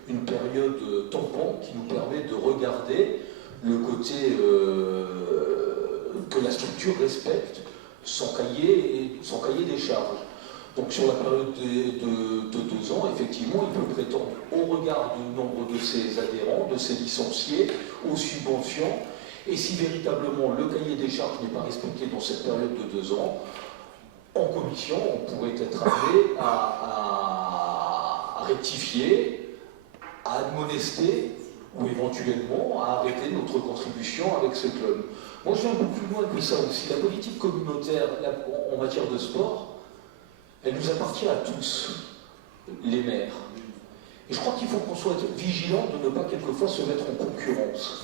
une période tampon qui nous permet de regarder le côté que la structure respecte son cahier des charges. Donc sur la période de 2 ans, effectivement, il peut prétendre au regard du nombre de ses adhérents, de ses licenciés, aux subventions, et si véritablement le cahier des charges n'est pas respecté dans cette période de 2 ans, en commission, on pourrait être amené à rectifier, à admonester, ou éventuellement à arrêter notre contribution avec ce club. Moi, je vais un peu plus loin que ça aussi. La politique communautaire en matière de sport, elle nous appartient à tous, les maires. Et je crois qu'il faut qu'on soit vigilant de ne pas quelquefois se mettre en concurrence.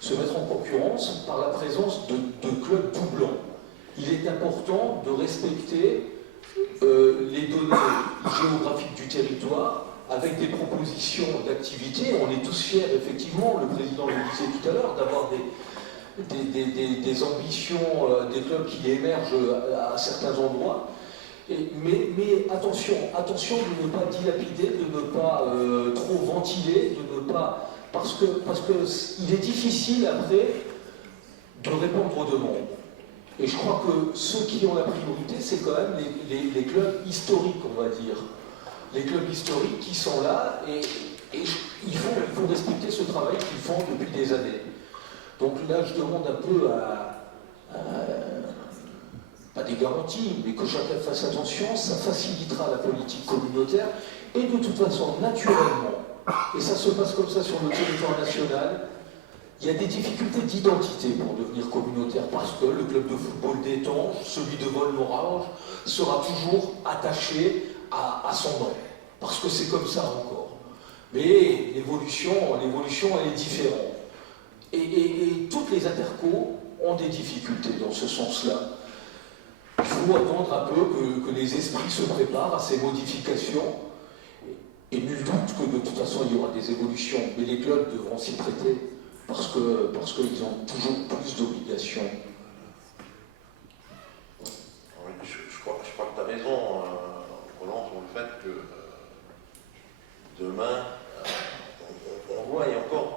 Se mettre en concurrence par la présence de clubs doublants. Il est important de respecter les données géographiques du territoire avec des propositions d'activité. On est tous fiers, effectivement, le président le disait tout à l'heure, d'avoir des ambitions, des clubs qui émergent à certains endroits. Mais attention de ne pas dilapider, de ne pas trop ventiler, de ne pas... Parce que il est difficile après de répondre aux demandes. Et je crois que ceux qui ont la priorité, c'est quand même les clubs historiques, on va dire. Les clubs historiques qui sont là et il faut respecter ce travail qu'ils font depuis des années. Donc là, je demande un peu pas des garanties, mais que chacun fasse attention, ça facilitera la politique communautaire et de toute façon, naturellement, et ça se passe comme ça sur le territoire national, il y a des difficultés d'identité pour devenir communautaire parce que le club de football d'Étanges, celui de Volmorange, sera toujours attaché à son nom, parce que c'est comme ça encore. Mais l'évolution, elle est différente. Et toutes les intercos ont des difficultés dans ce sens-là. Il faut attendre un peu que les esprits se préparent à ces modifications. Et nul doute que de toute façon, il y aura des évolutions. Mais les clubs devront s'y prêter parce qu'ils ont toujours plus d'obligations. Oui, je crois que tu as raison, Roland, sur le fait que demain, on voit et encore,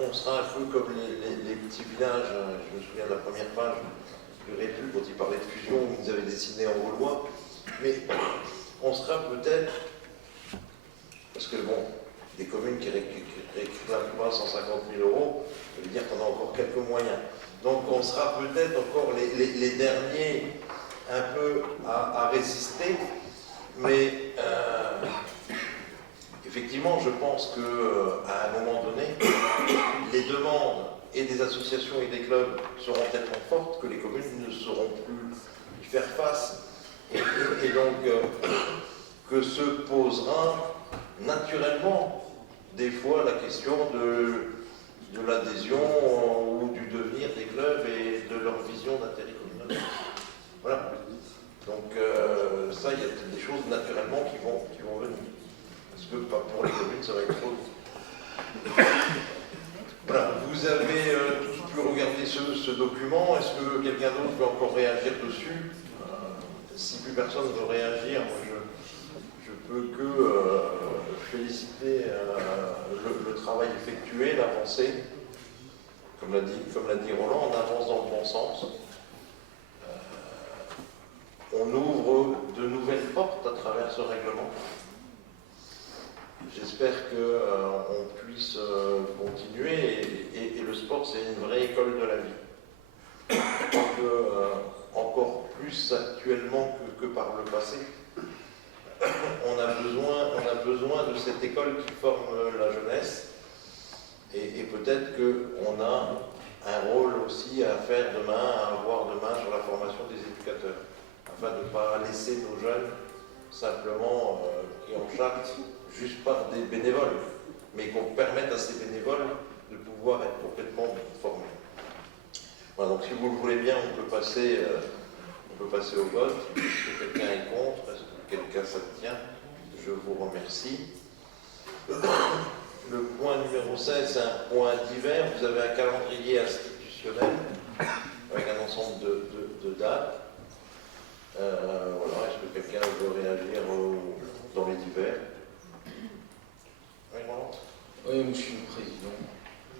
on on sera un peu comme les petits villages. Je me souviens de la première page du Répu, quand il parlait de fusion, ils avaient dessiné en gaulois. Mais on sera peut-être, parce que bon, des communes qui réclament pas 150 000 €, ça veut dire qu'on a encore quelques moyens. Donc on sera peut-être encore les derniers un peu à résister, mais effectivement, je pense qu'à un moment donné, les demandes et des associations et des clubs seront tellement fortes que les communes ne sauront plus y faire face. Et donc, que se posera naturellement, des fois, la question de l'adhésion ou du devenir des clubs et de leur vision d'intérêt communautaire. Voilà. Donc, ça, il y a des choses naturellement qui vont venir. Parce que pour les communes, ça va être trop. Voilà, vous avez tous pu regarder ce document. Est-ce que quelqu'un d'autre veut encore réagir dessus? Si plus personne ne veut réagir, moi je peux que féliciter le travail effectué, l'avancée. Comme l'a dit Roland, on avance dans le bon sens. On ouvre de nouvelles portes à travers ce règlement. J'espère qu'on puisse continuer et le sport c'est une vraie école de la vie. Encore plus actuellement que par le passé, on a besoin de cette école qui forme la jeunesse et peut-être qu'on a un rôle aussi à faire demain, à avoir demain sur la formation des éducateurs, afin de ne pas laisser nos jeunes simplement qui en charge juste par des bénévoles, mais qu'on permette à ces bénévoles de pouvoir être complètement formés. Voilà, donc si vous le voulez bien, on peut passer au vote. Est-ce que quelqu'un est contre? Est-ce que quelqu'un s'abstient? Je vous remercie. Le point numéro 16, c'est un point divers. Vous avez un calendrier institutionnel avec un ensemble de dates. Voilà, est-ce que quelqu'un veut réagir dans les divers? Oui, Roland? Oui, Monsieur le Président.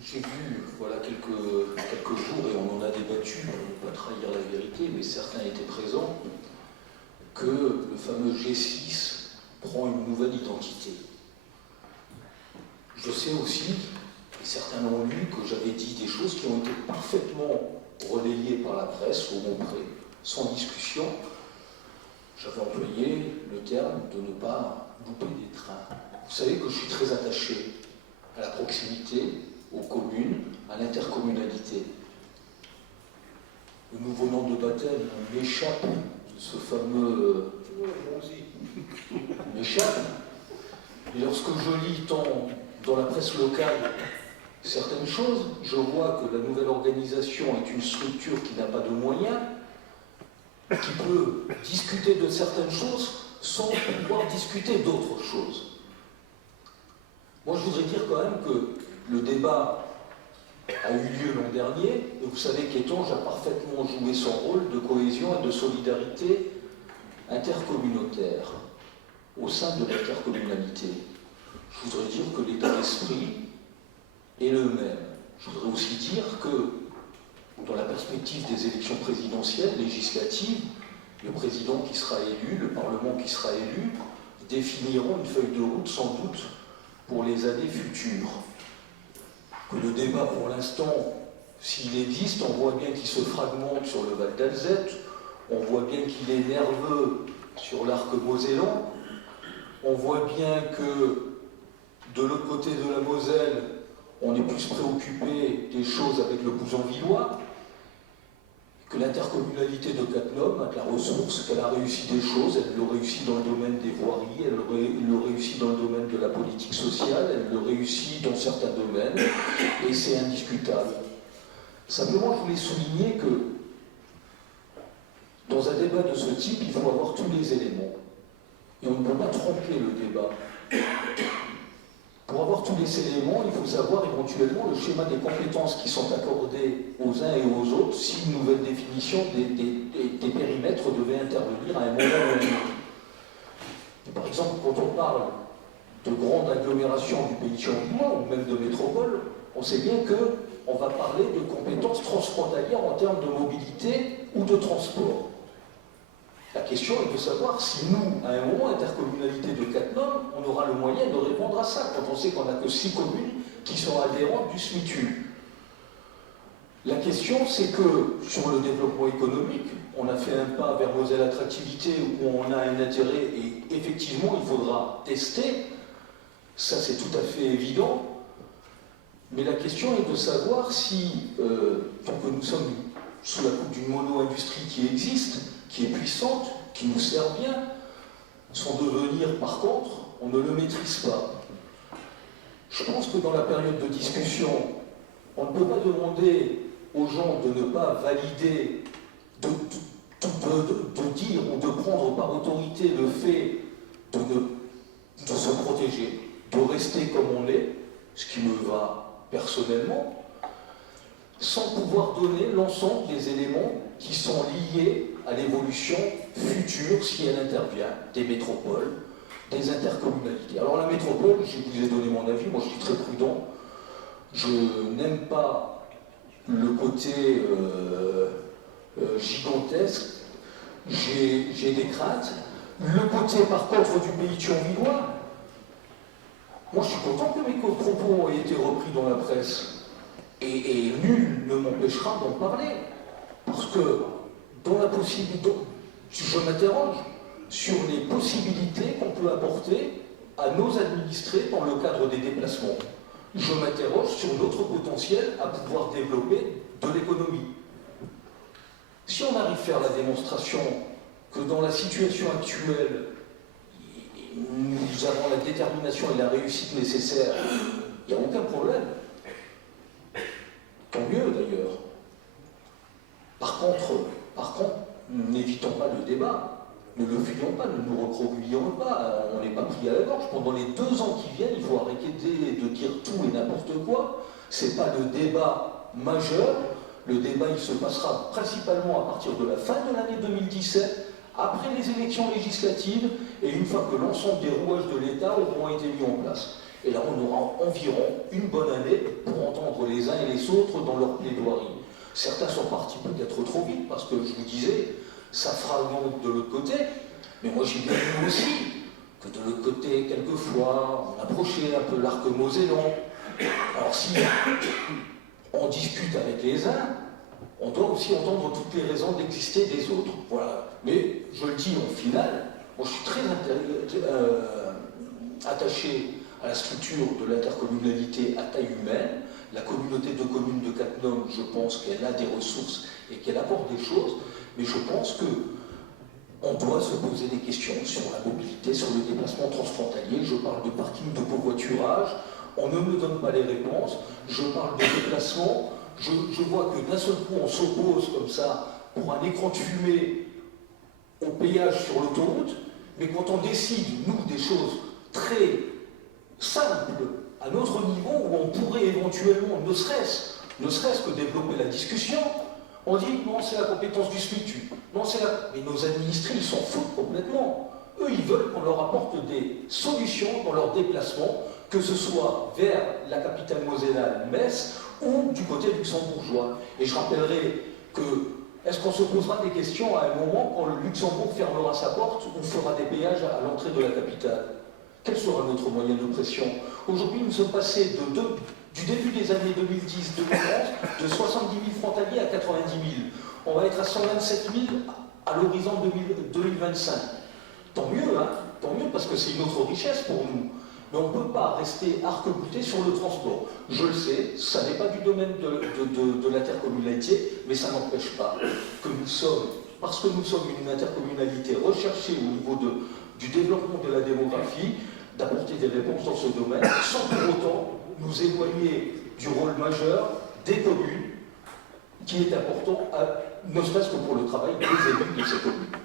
J'ai vu, voilà, quelques jours, et on en a débattu, on ne peut pas trahir la vérité, mais certains étaient présents, que le fameux G6 prend une nouvelle identité. Je sais aussi, et certains l'ont lu, que j'avais dit des choses qui ont été parfaitement relayées par la presse, au Montré, sans discussion. J'avais employé le terme de ne pas louper des trains. Vous savez que je suis très attaché à la proximité, aux communes, à l'intercommunalité. Le nouveau nom de baptême m'échappe de ce fameux... m'échappe. Et lorsque je lis tant dans la presse locale certaines choses, je vois que la nouvelle organisation est une structure qui n'a pas de moyens, qui peut discuter de certaines choses sans pouvoir discuter d'autres choses. Moi, je voudrais dire quand même que le débat a eu lieu l'an dernier, et vous savez qu'Étanges a parfaitement joué son rôle de cohésion et de solidarité intercommunautaire au sein de l'intercommunalité. Je voudrais dire que l'état d'esprit est le même. Je voudrais aussi dire que, dans la perspective des élections présidentielles, législatives, le président qui sera élu, le Parlement qui sera élu, définiront une feuille de route sans doute pour les années futures. Que le débat pour l'instant, s'il existe, on voit bien qu'il se fragmente sur le Val d'Alzette, on voit bien qu'il est nerveux sur l'arc mosellan, on voit bien que de l'autre côté de la Moselle, on est plus préoccupé des choses avec le Bouzon-Villois, que l'intercommunalité de Cattenom a de la ressource, qu'elle a réussi des choses, elle le réussit dans le domaine des voiries, elle le réussit dans le domaine de la politique sociale, elle le réussit dans certains domaines, et c'est indiscutable. Simplement, je voulais souligner que dans un débat de ce type, il faut avoir tous les éléments. Et on ne peut pas tromper le débat. Pour avoir tous les éléments, il faut savoir éventuellement le schéma des compétences qui sont accordées aux uns et aux autres si une nouvelle définition des périmètres devait intervenir à un moment ou à un autre. Par exemple, quand on parle de grandes agglomérations du pays champenois ou même de métropole, on sait bien qu'on va parler de compétences transfrontalières en termes de mobilité ou de transport. La question est de savoir si nous, à un moment, intercommunalité de Cattenom, on aura le moyen de répondre à ça, quand on sait qu'on n'a que 6 communes qui sont adhérentes du SMITU. La question, c'est que sur le développement économique, on a fait un pas vers Moselle Attractivité où on a un intérêt et effectivement, il faudra tester. Ça, c'est tout à fait évident. Mais la question est de savoir si, tant que nous sommes sous la coupe d'une mono-industrie qui existe, qui est puissante, qui nous sert bien, son devenir, par contre, on ne le maîtrise pas. Je pense que dans la période de discussion, on ne peut pas demander aux gens de ne pas valider, de dire ou de prendre par autorité le fait de se protéger, de rester comme on est, ce qui me va personnellement, sans pouvoir donner l'ensemble des éléments qui sont liés à l'évolution future, si elle intervient, des métropoles, des intercommunalités. Alors la métropole, je vous ai donné mon avis, moi je suis très prudent, je n'aime pas le côté gigantesque, j'ai des craintes. Le côté par contre du pays thionvillois, moi je suis content que mes propos aient été repris dans la presse. Et nul ne m'empêchera d'en parler. Parce que dans la possibilité, je m'interroge sur les possibilités qu'on peut apporter à nos administrés dans le cadre des déplacements. Je m'interroge sur notre potentiel à pouvoir développer de l'économie. Si on arrive à faire la démonstration que dans la situation actuelle, nous avons la détermination et la réussite nécessaires, il n'y a aucun problème. Tant mieux d'ailleurs. Par contre, n'évitons pas le débat, ne le fuyons pas, ne nous recroquevillons pas, on n'est pas pris à la gorge. Pendant les 2 ans qui viennent, il faut arrêter de dire tout et n'importe quoi. Ce n'est pas le débat majeur. Le débat, il se passera principalement à partir de la fin de l'année 2017, après les élections législatives, et une fois que l'ensemble des rouages de l'État auront été mis en place. Et là, on aura environ une bonne année pour entendre les uns et les autres dans leur plaidoirie. Certains sont partis peut-être trop vite, parce que je vous disais, ça fragmente de l'autre côté, mais moi j'ai bien vu aussi que de l'autre côté, quelquefois, on approchait un peu l'arc mosellan. Alors si on discute avec les uns, on doit aussi entendre toutes les raisons d'exister des autres. Voilà. Mais je le dis au final, moi je suis très attaché à la structure de l'intercommunalité à taille humaine. La communauté de communes de Cattenom, je pense qu'elle a des ressources et qu'elle apporte des choses, mais je pense qu'on doit se poser des questions sur la mobilité, sur le déplacement transfrontalier. Je parle de parking de covoiturage, on ne me donne pas les réponses. Je parle de déplacement, je vois que d'un seul coup on s'oppose comme ça pour un écran de fumée au péage sur l'autoroute, mais quand on décide, nous, des choses très simples, à notre niveau, où on pourrait éventuellement, ne serait-ce que développer la discussion, on dit non, c'est la compétence du SMITU. Non, c'est la... Mais nos administrés, ils s'en foutent complètement. Eux, ils veulent qu'on leur apporte des solutions dans leur déplacement, que ce soit vers la capitale mosellane, Metz, ou du côté luxembourgeois. Et je rappellerai que, est-ce qu'on se posera des questions à un moment quand le Luxembourg fermera sa porte ou fera des péages à l'entrée de la capitale? Quel sera notre moyen de pression? Aujourd'hui, nous sommes passés du début des années 2010-2011 de 70 000 frontaliers à 90 000. On va être à 127 000 à l'horizon 2025. Tant mieux, hein, tant mieux, parce que c'est une autre richesse pour nous. Mais on ne peut pas rester arc-bouté sur le transport. Je le sais, ça n'est pas du domaine de l'intercommunalité, mais ça n'empêche pas que nous sommes, parce que nous sommes une intercommunalité recherchée au niveau du développement de la démographie, d'apporter des réponses dans ce domaine, sans pour autant nous éloigner du rôle majeur des communes, qui est important, ne serait-ce que pour le travail des élus de ces communes.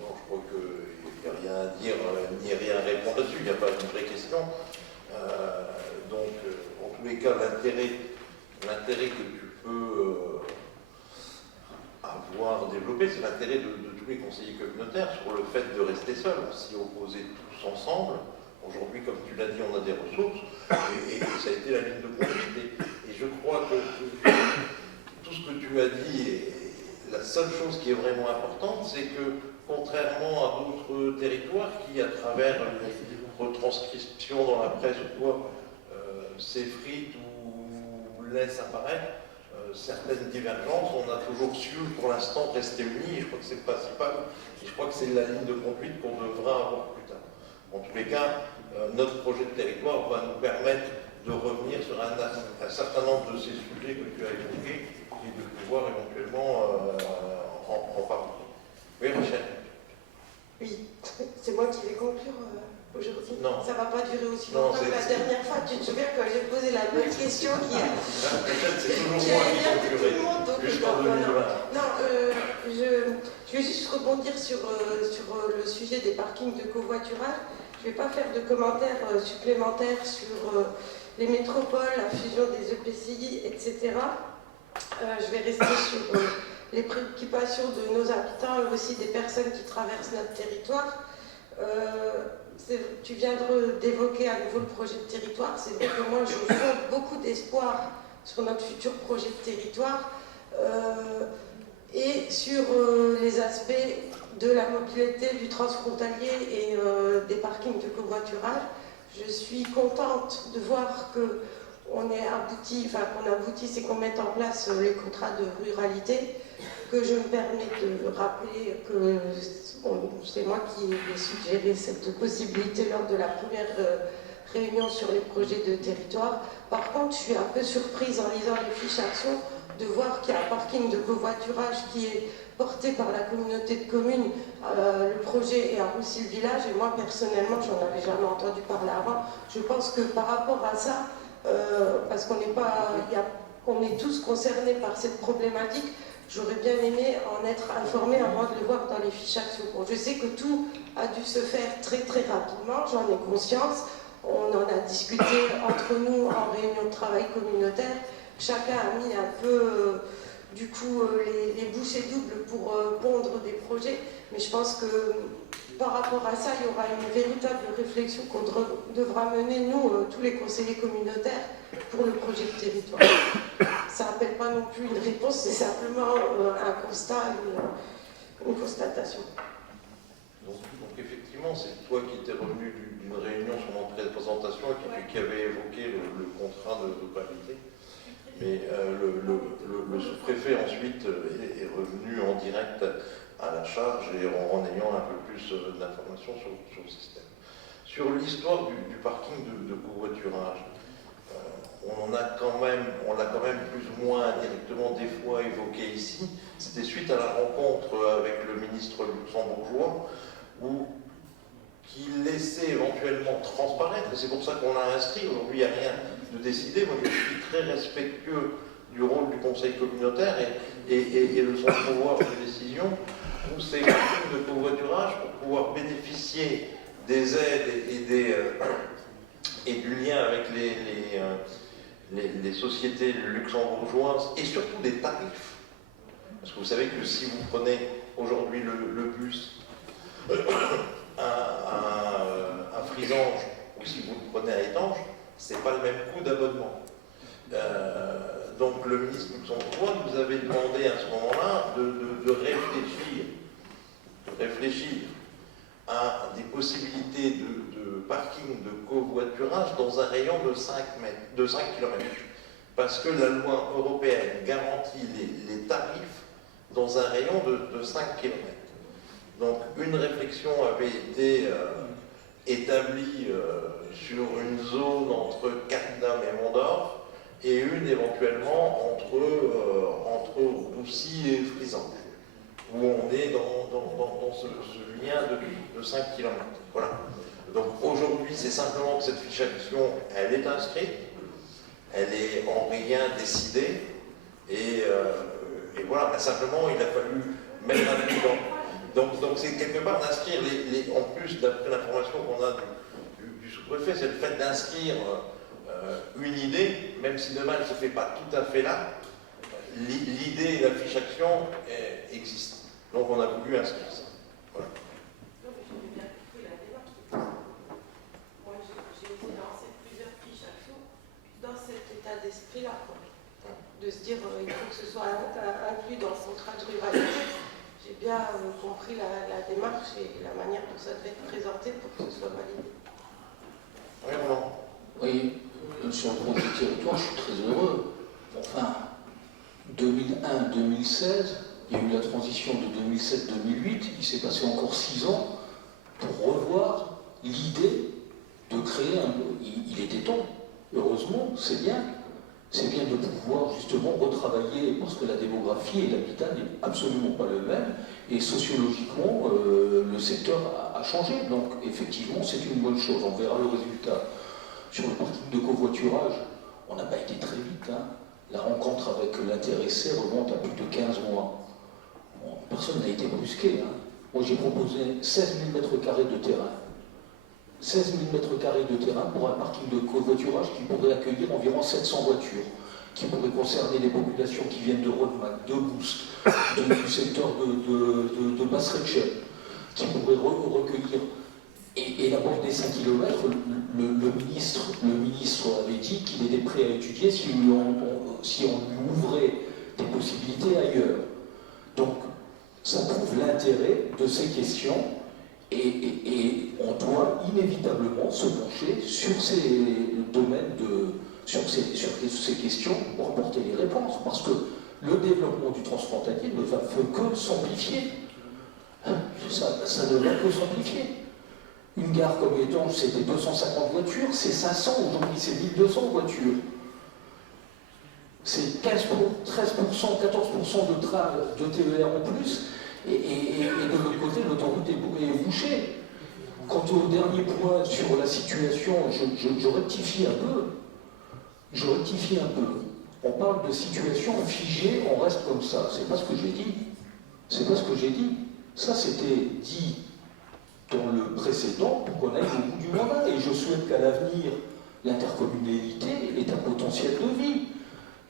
Alors, je crois qu'il n'y a rien à dire, ni rien à répondre là-dessus, il n'y a pas une vraie question. Donc, en tous les cas, l'intérêt que tu peux avoir développé, c'est l'intérêt de tous les conseillers communautaires sur le fait de rester seuls. On s'y opposait tous ensemble. Aujourd'hui, comme tu l'as dit, on a des ressources, et ça a été la ligne de conduite. Et je crois que tout ce que tu as dit, la seule chose qui est vraiment importante, c'est que contrairement à d'autres territoires qui, à travers les retranscriptions dans la presse ou quoi, s'effritent ou laissent apparaître certaines divergences, on a toujours su pour l'instant rester unis, et je crois que c'est le principal, et je crois que c'est la ligne de conduite qu'on devra avoir plus tard. En tous les cas, notre projet de territoire va nous permettre de revenir sur un certain nombre de ces sujets que tu as évoqués et de pouvoir éventuellement en parler. Oui, Rachel. Oui, c'est moi qui vais conclure aujourd'hui. Non. Ça ne va pas durer aussi longtemps que la dernière fois. Tu te souviens quand j'ai posé la bonne question qui a énervé tout le monde. Donc, non, je vais juste rebondir sur le sujet des parkings de covoiturage. Je ne vais pas faire de commentaires supplémentaires sur les métropoles, la fusion des EPCI, etc. Je vais rester sur les préoccupations de nos habitants et aussi des personnes qui traversent notre territoire. Tu viens d'évoquer à nouveau le projet de territoire. C'est vrai que moi, je fonde beaucoup d'espoir sur notre futur projet de territoire et sur les aspects de la mobilité, du transfrontalier et des parkings de covoiturage. Je suis contente de voir qu'on aboutisse et qu'on mette en place les contrats de ruralité, que je me permets de rappeler que c'est moi qui ai suggéré cette possibilité lors de la première réunion sur les projets de territoire. Par contre, je suis un peu surprise en lisant les fiches actions de voir qu'il y a un parking de covoiturage qui est porté par la communauté de communes. Le projet est à Roussy-le-Village et moi personnellement, j'en avais jamais entendu parler avant. Je pense que par rapport à ça, parce qu'on est tous concernés par cette problématique, j'aurais bien aimé en être informée avant de le voir dans les fiches actions. Bon, je sais que tout a dû se faire très très rapidement, j'en ai conscience. On en a discuté entre nous en réunion de travail communautaire. Chacun a mis un peu les bouchées doubles pour pondre des projets. Mais je pense que par rapport à ça, il y aura une véritable réflexion qu'on devra mener, nous, tous les conseillers communautaires, pour le projet de territoire. Ça n'appelle pas non plus une réponse, c'est simplement un constat, une constatation. Donc effectivement, c'est toi qui étais revenu d'une réunion sur mon présentation et qui avait évoqué le contrat de parité. Mais le sous-préfet ensuite est revenu en direct à la charge et en ayant un peu plus d'informations sur le système. Sur l'histoire du parking de covoiturage, on l'a quand même plus ou moins indirectement des fois évoqué ici. C'était suite à la rencontre avec le ministre luxembourgeois qui laissait éventuellement transparaître, et c'est pour ça qu'on l'a inscrit. Aujourd'hui, il n'y a rien de décidé. Moi, je suis très respectueux du rôle du conseil communautaire et de son pouvoir de décision, où c'est une parking de covoiturage pour pouvoir bénéficier des aides et du lien avec les sociétés luxembourgeoises et surtout des tarifs. Parce que vous savez que si vous prenez aujourd'hui le bus à Frisange ou si vous le prenez à Étanges, c'est pas le même coût d'abonnement. Donc le ministre luxembourgeois nous avait demandé à ce moment-là de réfléchir à des possibilités de parking de covoiturage dans un rayon de 5 km. Parce que la loi européenne garantit les tarifs dans un rayon de 5 km. Donc une réflexion avait été établie sur une zone entre Cattenom et Mondorf et une éventuellement entre Roussy et Frisange, où on est dans ce lien de 5 km. Voilà. Donc aujourd'hui, c'est simplement que cette fiche action, elle est inscrite, elle est en rien décidée, et voilà, mais simplement il a fallu mettre un pied dans. Donc c'est quelque part d'inscrire en plus d'après l'information qu'on a du sous-préfet, c'est le fait d'inscrire une idée, même si demain elle ne se fait pas tout à fait là, l'idée et la fiche action existent. Donc on a voulu inscrire ça. Voilà. J'ai bien compris la démarche. Moi, j'ai aussi lancé plusieurs fiches à tout dans cet état d'esprit-là, de se dire il faut que ce soit inclus dans son centrale de ruralité. J'ai bien compris la démarche et la manière dont ça devait être présenté pour que ce soit validé. Oui, vraiment. Oui, sur le projet de territoire, je suis très heureux. Enfin, 2001-2016, il y a eu la transition de 2007-2008, il s'est passé encore 6 ans pour revoir l'idée de créer un... Il était temps, heureusement, c'est bien. C'est bien de pouvoir justement retravailler, parce que la démographie et l'habitat n'est absolument pas le même, et sociologiquement, le secteur a changé. Donc effectivement, c'est une bonne chose, on verra le résultat. Sur le parking de covoiturage, on n'a pas été très vite. Hein. La rencontre avec l'intéressé remonte à plus de 15 mois. Bon, personne n'a été brusqué. Hein. Moi, j'ai proposé 16 000 m² de terrain. 16 000 m² de terrain pour un parking de covoiturage qui pourrait accueillir environ 700 voitures, qui pourrait concerner les populations qui viennent de Rodemack, de Boust, du secteur de Basse-Retchel, qui pourrait recueillir. Et la bande des 5 km, le ministre avait dit qu'il était prêt à étudier si on lui ouvrait des possibilités ailleurs. Donc, ça prouve l'intérêt de ces questions et on doit inévitablement se pencher sur ces domaines, sur ces questions pour apporter les réponses. Parce que le développement du transfrontalier ne va que s'amplifier. Ça ne va que s'amplifier. Une gare comme Étanges, c'était 250 voitures, c'est 500, aujourd'hui c'est 1200 voitures. C'est 15%, 13%, 14% de trains de TER en plus, et de l'autre côté, l'autoroute est bouchée. Quant au dernier point sur la situation, je rectifie un peu. Je rectifie un peu. On parle de situation figée, on reste comme ça. C'est pas ce que j'ai dit. C'est pas ce que j'ai dit. Ça, c'était dit dans le précédent pour qu'on aille au bout du mandat. Et je souhaite qu'à l'avenir, l'intercommunalité ait un potentiel de vie.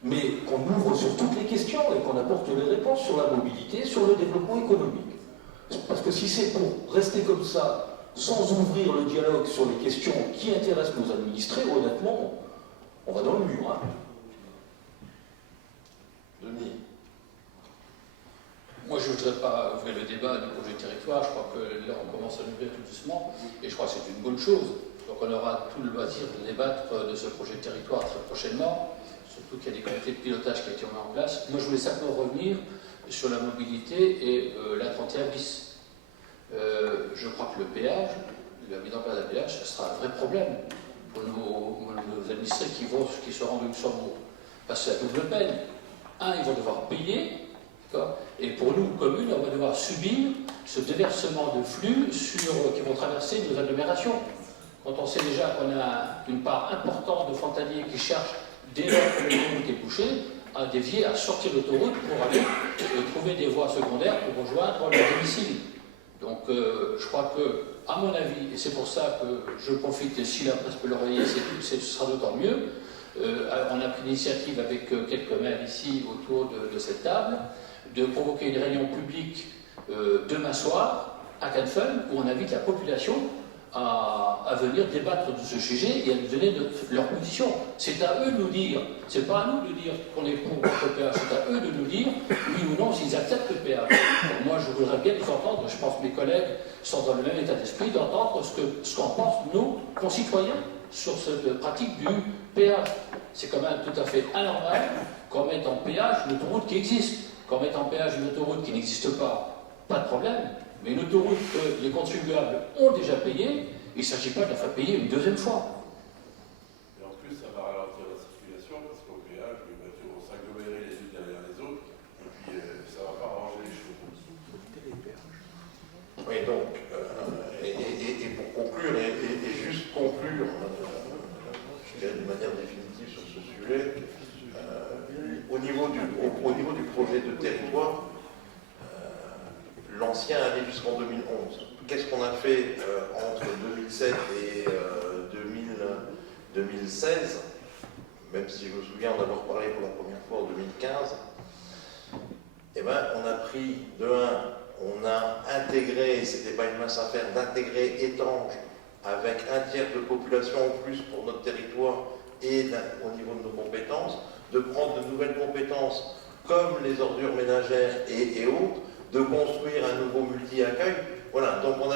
Mais qu'on ouvre sur toutes les questions et qu'on apporte les réponses sur la mobilité, sur le développement économique. Parce que si c'est pour rester comme ça, sans ouvrir le dialogue sur les questions qui intéressent nos administrés, honnêtement, on va dans le mur. Hein. Denis. Moi, je ne voudrais pas ouvrir le débat du projet de territoire. Je crois que là, on commence à l'ouvrir tout doucement. Et je crois que c'est une bonne chose. Donc, on aura tout le loisir de débattre de ce projet de territoire très prochainement. Surtout qu'il y a des comités de pilotage qui ont été mis en place. Moi, je voulais simplement revenir sur la mobilité et la 31 bis. Je crois que le péage, la mise en place d'un péage, ce sera un vrai problème pour nos administrés qui se rendent au Luxembourg. Parce que c'est la double peine. Un, ils vont devoir payer. Et pour nous, communes, on va devoir subir ce déversement de flux qui vont traverser nos agglomérations. Quand on sait déjà qu'on a une part importante de frontaliers qui cherchent, dès lors que l'autoroute est bouchée, à dévier, à sortir de l'autoroute pour aller trouver des voies secondaires pour rejoindre leur domicile. Donc je crois que, à mon avis, et c'est pour ça que je profite, et si la presse peut le relayer, ce sera d'autant mieux, on a pris l'initiative avec quelques maires ici autour de cette table, de provoquer une réunion publique demain soir à Cannes, où on invite la population à venir débattre de ce sujet et à nous donner leur position. C'est à eux de nous dire, c'est pas à nous de dire qu'on est pour le péage, c'est à eux de nous dire, oui ou non, s'ils acceptent le péage. Moi, je voudrais bien les entendre, je pense que mes collègues sont dans le même état d'esprit, d'entendre ce qu'en pensent nos concitoyens sur cette pratique du péage. C'est quand même tout à fait anormal qu'on mette en péage une autoroute qui existe. Qu'on mette en péage une autoroute qui n'existe pas, pas de problème. Mais une autoroute que les contribuables ont déjà payée, il ne s'agit pas de la faire payer une deuxième fois. Et en plus, ça va ralentir la circulation parce qu'au péage, les voitures vont s'agglomérer les unes derrière les autres et puis ça ne va pas arranger les choses. Oui, donc, et pour conclure, et juste conclure, je dirais d'une manière définitive sur ce sujet, au niveau du projet de territoire, l'ancien allait jusqu'en 2011. Qu'est-ce qu'on a fait entre 2007 et 2016, même si je me souviens en avoir parlé pour la première fois en 2015, eh ben, on a pris de 1 on a intégré, et c'était pas une mince affaire, d'intégrer Étanges avec un tiers de population en plus pour notre territoire et au niveau de nos compétences, de prendre de nouvelles compétences comme les ordures ménagères et autres, de construire un nouveau multi-accueil. Voilà, donc on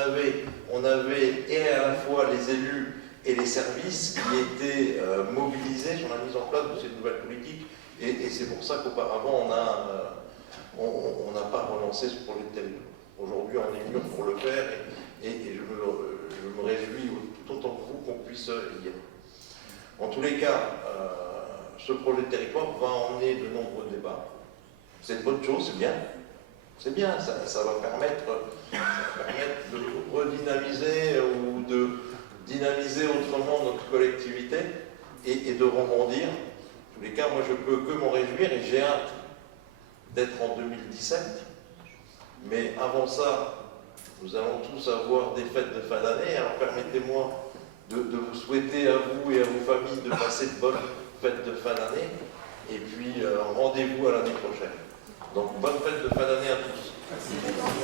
avait et à la fois les élus et les services qui étaient mobilisés sur la mise en place de ces nouvelles politiques, et c'est pour ça qu'auparavant on n'a pas relancé ce projet de territoire. Aujourd'hui on est mûr pour le faire, et je me réjouis tout autant que vous qu'on puisse y aller. En tous les cas, ce projet de territoire va emmener de nombreux débats. C'est une bonne chose, c'est bien. C'est bien, ça va permettre de redynamiser ou de dynamiser autrement notre collectivité et de rebondir. En tous les cas, moi je peux que m'en réjouir et j'ai hâte d'être en 2017. Mais avant ça, nous allons tous avoir des fêtes de fin d'année. Alors permettez-moi de vous souhaiter à vous et à vos familles de passer de bonnes fêtes de fin d'année. Et puis rendez-vous à l'année prochaine. Donc bonne